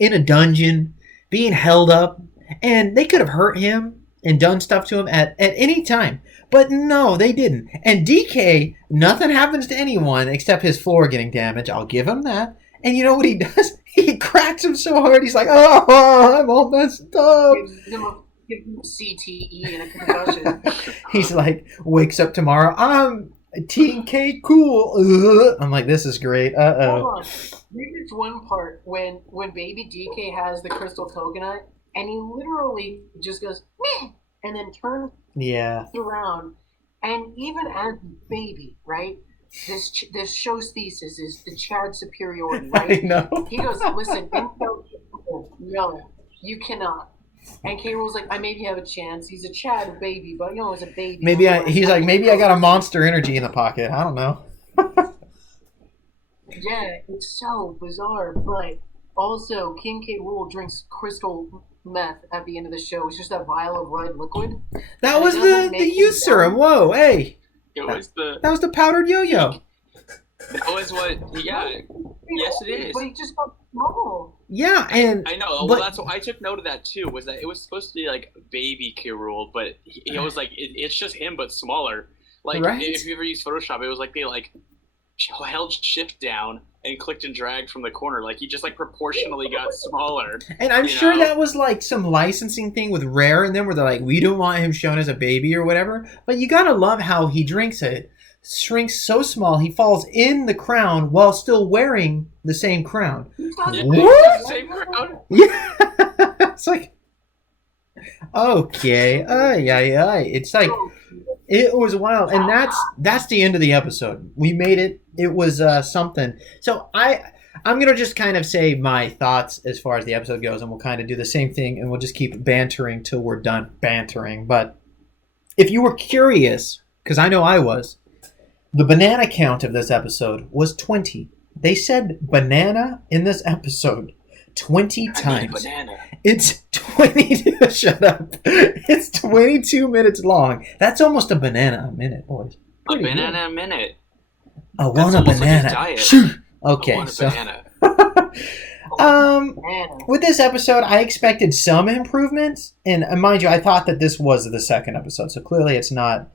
in a dungeon, being held up, and they could have hurt him and done stuff to him at any time. But no, they didn't. And DK, nothing happens to anyone except his floor getting damaged. I'll give him that. And you know what he does? He cracks him so hard, he's like, oh, I'm all messed up. CTE and a concussion. He's like, wakes up tomorrow, I'm TK cool. I'm like, this is great. Hold on. There's one part when baby DK has the crystal coconut, and he literally just goes, meh, and then turns around, and even as baby, right? This show's thesis is the Chad superiority, right? I know. He goes, listen, no, you cannot. And K. Rool's like, I maybe have a chance. He's a Chad baby, but it's a baby. Maybe I got a monster energy in the pocket. I don't know. Yeah, it's so bizarre. But also, King K. Rool drinks crystal meth at the end of the show. It was just that vial of red liquid. That was the youth serum. Whoa, hey. That was the powdered yo-yo. That was what, yeah. Yes, it is. But he just got small. Yeah, and I know. Well, that's what I took note of that too. Was that it was supposed to be like baby Kirul, but it was like it's just him but smaller. Like right? If you ever use Photoshop, it was like they like held shift down and clicked and dragged from the corner. Like he just like proportionally got smaller. And I'm sure that was like some licensing thing with Rare and them where they're like, we don't want him shown as a baby or whatever. But you gotta love how he drinks it. Shrinks so small he falls in the crown while still wearing the same crown. What? Same crown? Yeah. It's like, okay, it's like it was wild, and that's the end of the episode. We made it. It was something. So I'm gonna just kind of say my thoughts as far as the episode goes, and we'll kind of do the same thing, and we'll just keep bantering till we're done bantering. But if you were curious, because I know I was. The banana count of this episode was 20. They said banana in this episode 20 times. Banana. It's 20. Shut up. It's 22 minutes long. That's almost a banana a minute, boys. Pretty a banana good. A minute. I want a banana. Like okay, I want a so banana. With this episode, I expected some improvements, and mind you, I thought that this was the second episode, so clearly it's not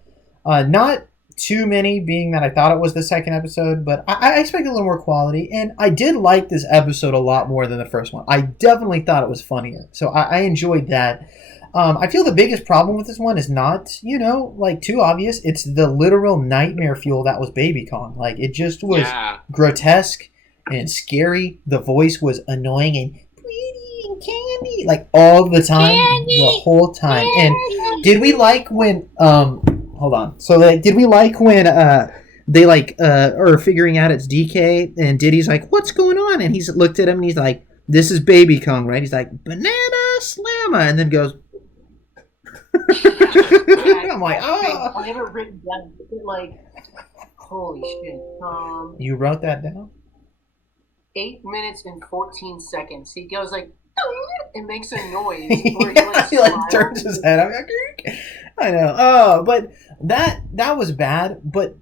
too many, being that I thought it was the second episode, but I expected a little more quality, and I did like this episode a lot more than the first one. I definitely thought it was funnier, so I enjoyed that. I feel the biggest problem with this one is not, like too obvious. It's the literal nightmare fuel that was Baby Kong. Like, it just was grotesque and scary. The voice was annoying and pretty and candy, like all the time, the whole time. And did we like when, hold on. So did we like when they are figuring out it's DK and Diddy's like, what's going on? And he's looked at him and he's like, this is Baby Kong, right? He's like, banana slammer, and then goes. I'm like, oh. I never written down. Like, holy shit. You wrote that down? 8 minutes and 14 seconds. He goes like, it makes a noise. Where he turns his head. I'm like, I know. Oh, but that was bad. But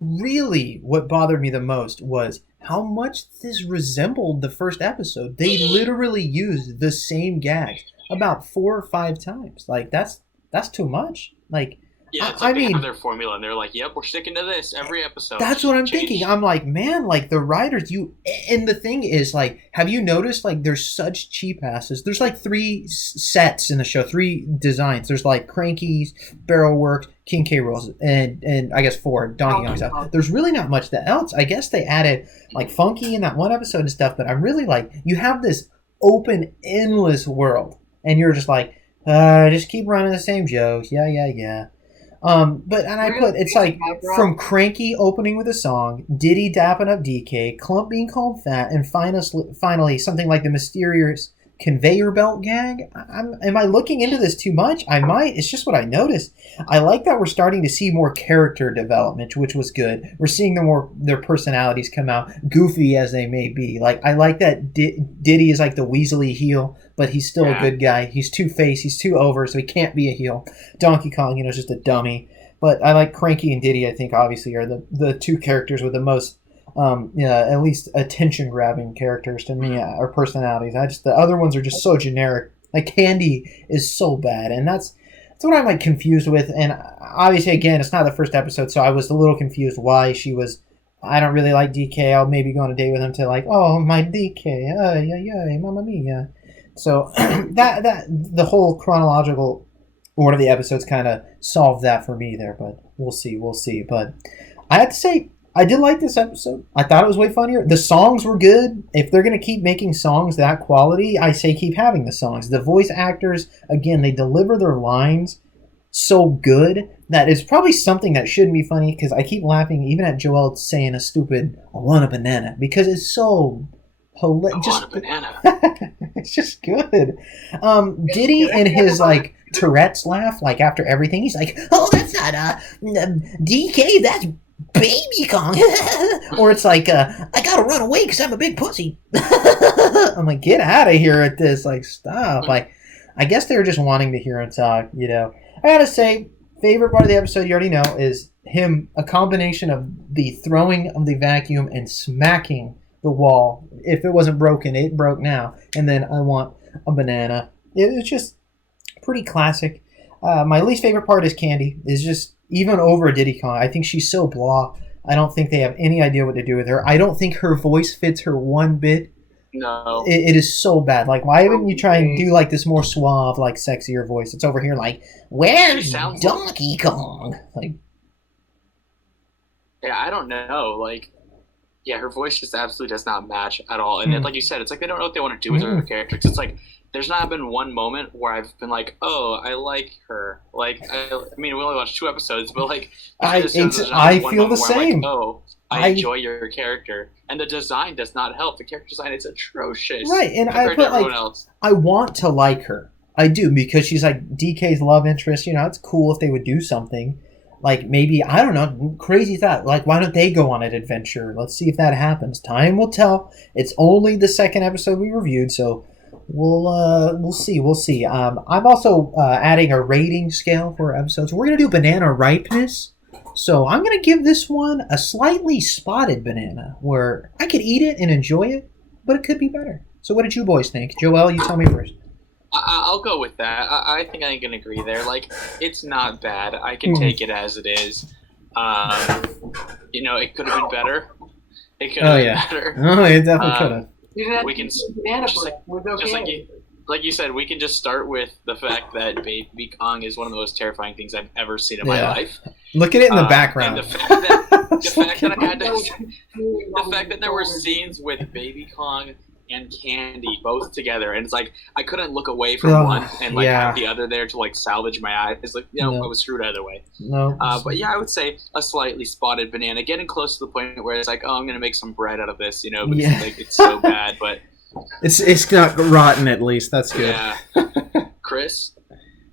really, what bothered me the most was how much this resembled the first episode. They literally used the same gags about 4 or 5 times. Like that's too much. Like, yeah, it's like they have their formula and they're like, yep, we're sticking to this every episode. That's what I'm thinking. I'm like, man, like the writers, and the thing is, like, have you noticed, like, there's such cheap asses. There's like 3 sets in the show, 3 designs. There's like Cranky's, Barrelworks, King K. Rool's, and I guess 4 Donkey Kong stuff. There's really not much else. I guess they added like Funky in that one episode and stuff, but I'm really like, you have this open, endless world, and you're just like, just keep running the same jokes. Yeah. It's like from Cranky opening with a song, Diddy dapping up DK, Clump being called fat, and finally something like the mysterious conveyor belt gag. Am I looking into this too much? I might. It's just what I noticed. I like that we're starting to see more character development, which was good. We're seeing their personalities come out, goofy as they may be. Like, I like that Diddy is like the Weasley heel, but he's still a good guy. He's two-faced. He's too over, so he can't be a heel. Donkey Kong, is just a dummy. But I like Cranky and Diddy, I think, obviously, are the 2 characters with the most, at least attention-grabbing characters to me, or personalities. The other ones are just so generic. Like, Candy is so bad, and that's what I'm, like, confused with. And obviously, again, it's not the first episode, so I was a little confused why she was, I don't really like DK. I'll maybe go on a date with him to, like, oh, my DK, yeah, mamma mia. So that the whole chronological order of the episodes kind of solved that for me there, but we'll see. But I have to say, I did like this episode. I thought it was way funnier. The songs were good. If they're going to keep making songs that quality, I say keep having the songs. The voice actors, again, they deliver their lines so good that it's probably something that shouldn't be funny, because I keep laughing even at Joel saying a stupid, I want a banana, because it's so... It's just good. Diddy and his like Tourette's laugh, like after everything, he's like, "Oh, that's not DK, that's Baby Kong," or it's like, "I gotta run away because I'm a big pussy." I'm like, get out of here at this! Like, stop! Like, I guess they were just wanting to hear him talk, you know. I gotta say, favorite part of the episode, you already know, is him, a combination of the throwing of the vacuum and smacking the wall. If it wasn't broken, it broke now. And then I want a banana. It was just pretty classic. My least favorite part is Candy. Is just even over Diddy Kong. I think she's so blah. I don't think they have any idea what to do with her. I don't think her voice fits her one bit. No. It is so bad. Like, why wouldn't you try and do like this more suave, like sexier voice? It's over here like, where's Donkey Kong? Like, yeah, I don't know. Like, yeah, her voice just absolutely does not match at all. And then, like you said, it's like they don't know what they want to do with her character. It's like there's not been one moment where I've been like, oh, I like her. Like, I mean, we only watched 2 episodes, but like, I feel the same. Like, oh, I enjoy your character, and the design does not help. The character design is atrocious. Right, and I put like, I want to like her. I do, because she's like DK's love interest. You know, it's cool if they would do something. Like, maybe, I don't know, crazy thought. Like, why don't they go on an adventure? Let's see if that happens. Time will tell. It's only the 2nd episode we reviewed, so we'll see. We'll see. I'm also adding a rating scale for episodes. We're going to do banana ripeness. So I'm going to give this one a slightly spotted banana, where I could eat it and enjoy it, but it could be better. So what did you boys think? Joel, you tell me first. I'll go with that. I think I can agree there. Like, it's not bad. I can take it as it is. You know, it could have been better. It could have been better. Oh, it definitely could have. We can like you said, we can just start with the fact that Baby Kong is one of the most terrifying things I've ever seen in my life. Look at it in the background. And the fact that there were scenes with Baby Kong and Candy both together, and it's like I couldn't look away from one and like have the other there to like salvage my eyes. It's like, you know, I was screwed either way. But yeah, I would say a slightly spotted banana, getting close to the point where it's like, oh, I'm gonna make some bread out of this, you know, but like, it's so bad, but it's not rotten, at least. That's good. Yeah. Chris?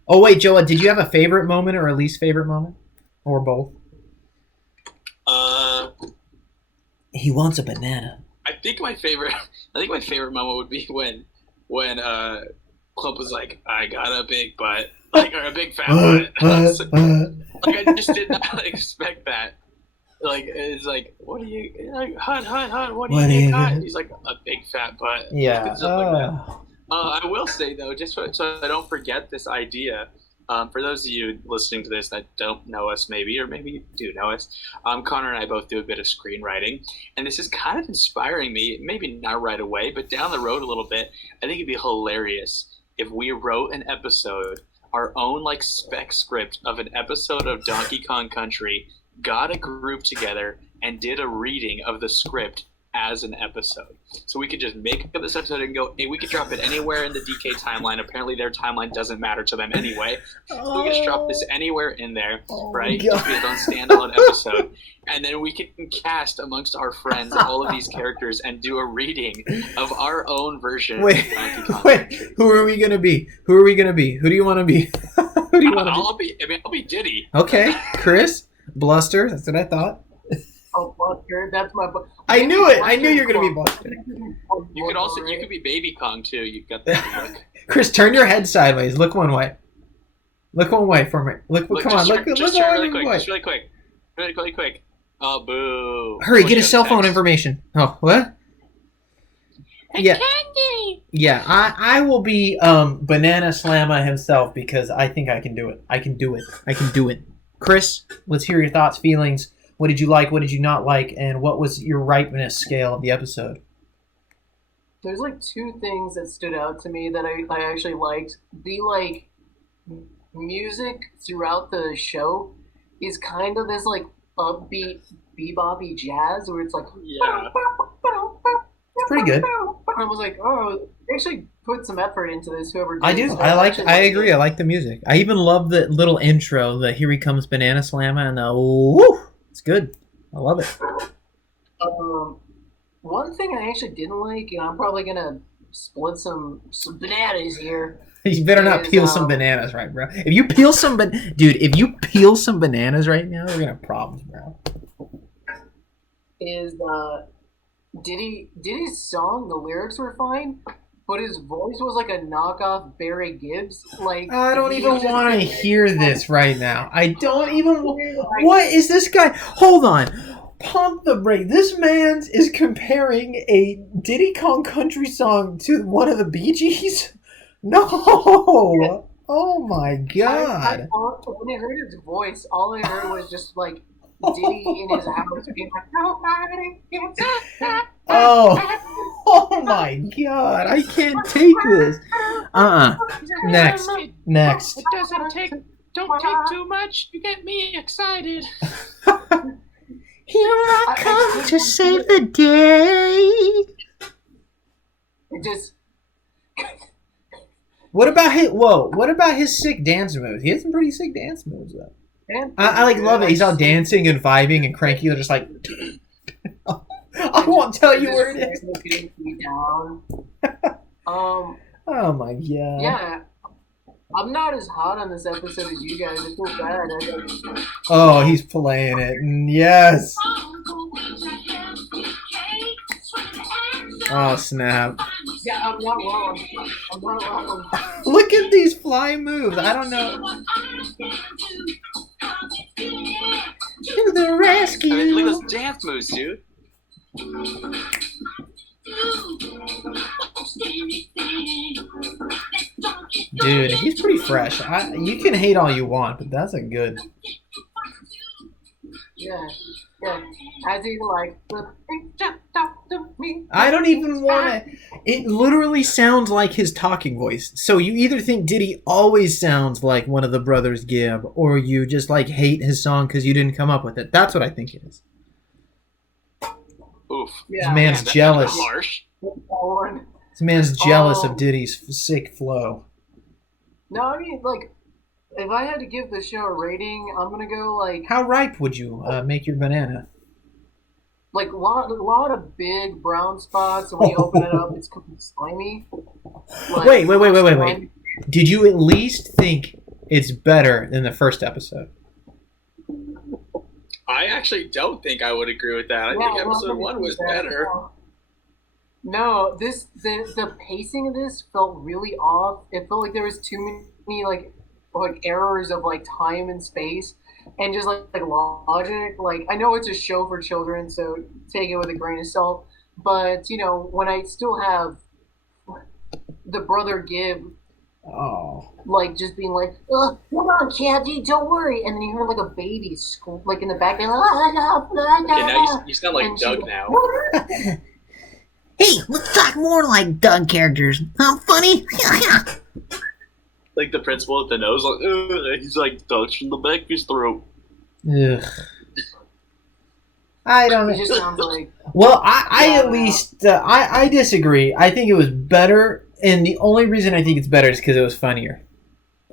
Oh wait, Joel, did you have a favorite moment or a least favorite moment, or both? He wants a banana. I think my favorite moment would be when Clump was like, I got a big butt, like, or a big fat butt. Like, I just did not expect that. Like, it's like, what do you like? Hun, what do you got? He's like, a big fat butt. Yeah. Stuff like that. I will say though, just so I don't forget this idea. For those of you listening to this that don't know us, maybe, or maybe do know us, Connor and I both do a bit of screenwriting, and this is kind of inspiring me, maybe not right away, but down the road a little bit. I think it'd be hilarious if we wrote an episode, our own like spec script of an episode of Donkey Kong Country, got a group together, and did a reading of the script as an episode. So we could just make up this episode and go, hey, we could drop it anywhere in the DK timeline. Apparently their timeline doesn't matter to them anyway. So we could just drop this anywhere in there, right? Just be its own standalone episode. And then we can cast amongst our friends all of these characters and do a reading of our own version of Donkey Kong. Wait, who are we going to be? Who do you want to be? Who do you want to be? I'll be Diddy. Okay, Chris, Bluster, that's what I thought. Oh, Bluster, that's my. I knew it. I knew you were gonna be Bluster. You could be Baby Kong too. You got that look. Chris, turn your head sideways. Look one way. Look one way for me. Look come on. Look really quick. Just really quick. Oh, boo! Hurry, get his cell phone information. Oh, what? Yeah. Candy. Yeah, I will be Banana Slamma himself, because I think I can do it. I can do it. Chris, let's hear your thoughts, feelings. What did you like? What did you not like? And what was your ripeness scale of the episode? There's like 2 things that stood out to me that I actually liked. The like music throughout the show is kind of this like upbeat bebop-y jazz where it's like it's pretty good. I was like, oh, they actually put some effort into this. Whoever did I do. I agree. I like the music. I even love the little intro. The Here He Comes Banana Slamma, and the woo. It's good. I love it. One thing I actually didn't like, and I'm probably gonna split some bananas here. You better not peel some bananas, right, bro? If you peel some bananas right now, we're gonna have problems, bro. Is Diddy's song? The lyrics were fine, but his voice was like a knockoff Barry Gibbs. Like I don't even want to hear this right now. I don't even. Like, What is this guy? Hold on. Pump the brake. This man is comparing a Diddy Kong country song to one of the Bee Gees? No. Oh my god. When I heard his voice, all I heard was just like Diddy in his house being like, nobody gets it. Oh my god. I can't take this. Next. It doesn't take. Don't take too much. You get me excited. Here I come to save the day. It just. What about his sick dance moves? He has some pretty sick dance moves though. I like love it. He's all dancing and vibing, and Cranky are just like, I won't tell you where it is. Oh my god. Yeah. I'm not as hot on this episode as you guys. I feel bad. Oh, he's playing it. Yes. Oh, snap. Yeah, I'm not wrong. Look at these fly moves. I don't know. To the rescue. I mean, look at those dance moves, dude. Dude, he's pretty fresh. You can hate all you want, but that's a good. Yeah. As he like the me. I don't even want to. It literally sounds like his talking voice. So you either think Diddy always sounds like one of the brothers Gibb, or you just like hate his song because you didn't come up with it. That's what I think it is. Oof. Yeah. This man's jealous. Harsh. This man's jealous of Diddy's sick flow. No, I mean, like, if I had to give the show a rating, I'm gonna go like. How ripe would you make your banana? Like a lot of big brown spots, and when you open it up, it's completely slimy. Like, Wait. Did you at least think it's better than the first episode? I actually don't think I would agree with that. I think episode 1 was better. No, the pacing of this felt really off. It felt like there was too many like errors of like time and space, and just like logic. Like, I know it's a show for children, so take it with a grain of salt. But you know, when I still have the brother Gibb, like just being like, "Hold on, Caddy, don't worry," and then you hear like a baby like in the background. Okay, now you sound like Doug now. Hey, let's talk more like Doug characters. Huh, funny? Like the principal at the nose, like, he's like touching the back of his throat. Ugh. I don't know. It just sounds like. Well, I at least I disagree. I think it was better, and the only reason I think it's better is because it was funnier.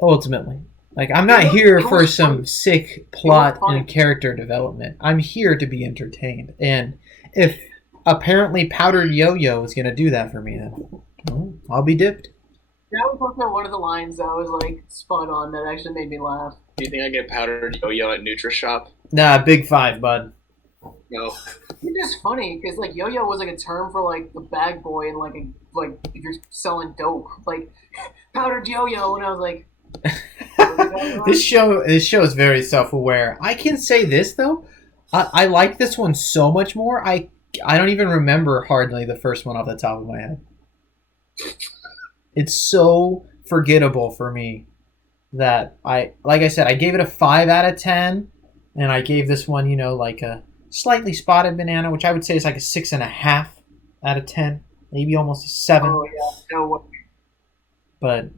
Ultimately, like, I'm not here for some sick plot and character development. I'm here to be entertained, and if apparently Powdered Yo-Yo is going to do that for me, then I'll be dipped. That was also one of the lines that was like spot on that actually made me laugh. Do you think I get Powdered Yo-Yo at NutriShop? Nah, Big 5, bud. No. It's just funny because like yo-yo was like a term for like the bag boy and like if you're selling dope, like powdered yo-yo, and I was like, this show is very self-aware. I can say this though, I like this one so much more. I don't even remember hardly the first one off the top of my head. It's so forgettable for me that like I said, I gave it a 5 out of 10, and I gave this one, you know, like a slightly spotted banana, which I would say is like a 6.5 out of 10, maybe almost a 7. oh yeah, no. But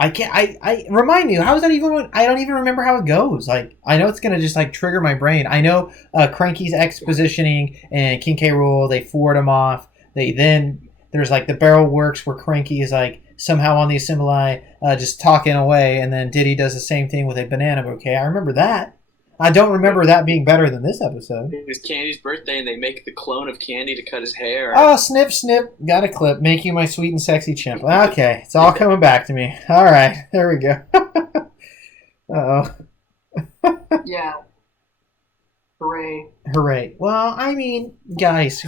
I can't. I remind me, how is that even? I don't even remember how it goes. Like, I know it's gonna just like trigger my brain. I know Cranky's expositioning and King K. Rool, they forward him off. There's like the barrel works where Cranky is like somehow on the assembly, just talking away, and then Diddy does the same thing with a banana bouquet. I remember that. I don't remember that being better than this episode. It's Candy's birthday, and they make the clone of Candy to cut his hair. Oh, snip, snip. Got a clip. Make you my sweet and sexy chimp. Okay, it's all coming back to me. All right, there we go. Uh-oh. Yeah. Hooray. Hooray. Well, I mean, guys,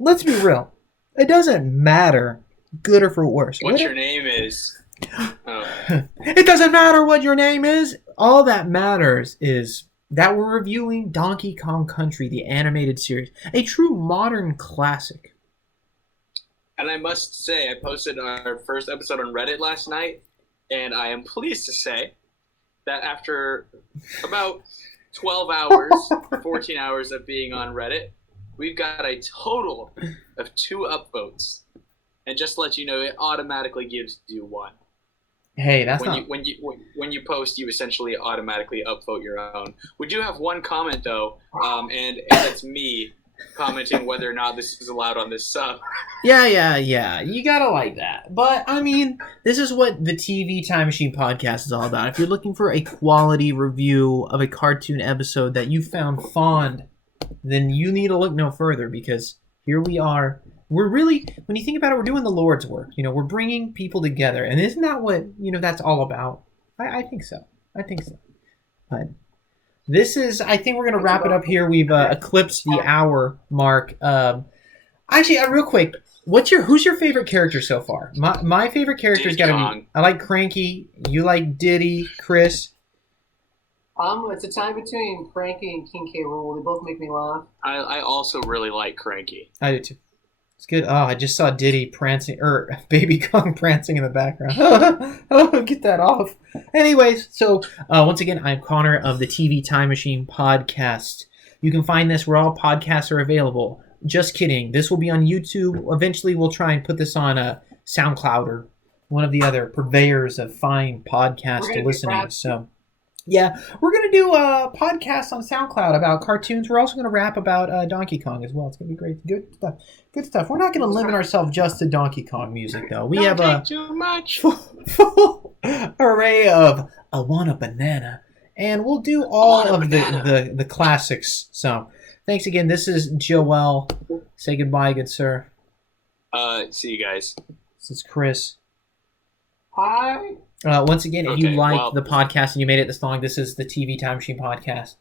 let's be real. It doesn't matter, good or for worse. What your name is. Oh. It doesn't matter what your name is. All that matters is that we're reviewing Donkey Kong Country, the animated series, a true modern classic. And I must say, I posted our first episode on Reddit last night, and I am pleased to say that after about 12 hours, 14 hours of being on Reddit, we've got a total of 2 upvotes. And just to let you know, it automatically gives you 1. Hey, that's when you post, you essentially automatically upvote your own. We do have 1 comment though, and it's me commenting whether or not this is allowed on this sub. Yeah. You gotta like that. But I mean, this is what the TV Time Machine podcast is all about. If you're looking for a quality review of a cartoon episode that you found fond, then you need to look no further, because here we are. We're really, when you think about it, we're doing the Lord's work. We're bringing people together. And isn't that what, that's all about? I think so. But this is, I think we're going to wrap it up here. We've eclipsed the hour mark. Actually, real quick, who's your favorite character so far? My favorite character's got to be, I like Cranky. You like Diddy, Chris. It's a tie between Cranky and King K. Rool. They both make me laugh. I also really like Cranky. I do too. It's good. Oh, I just saw Diddy prancing, or Baby Kong prancing in the background. Oh, get that off. Anyways, so once again, I'm Connor of the TV Time Machine podcast. You can find this where all podcasts are available. Just kidding. This will be on YouTube. Eventually, we'll try and put this on SoundCloud or one of the other purveyors of fine podcast listening. So, yeah, we're going to do a podcast on SoundCloud about cartoons. We're also going to rap about Donkey Kong as well. It's going to be great. Good stuff. We're not going to limit ourselves just to Donkey Kong music, though. We have a too much. full array of I Want a Banana. And we'll do all of the classics. So, thanks again. This is Joel. Say goodbye, good sir. See you guys. This is Chris. Hi. Once again, if you like the podcast and you made it this long, this is the TV Time Machine podcast.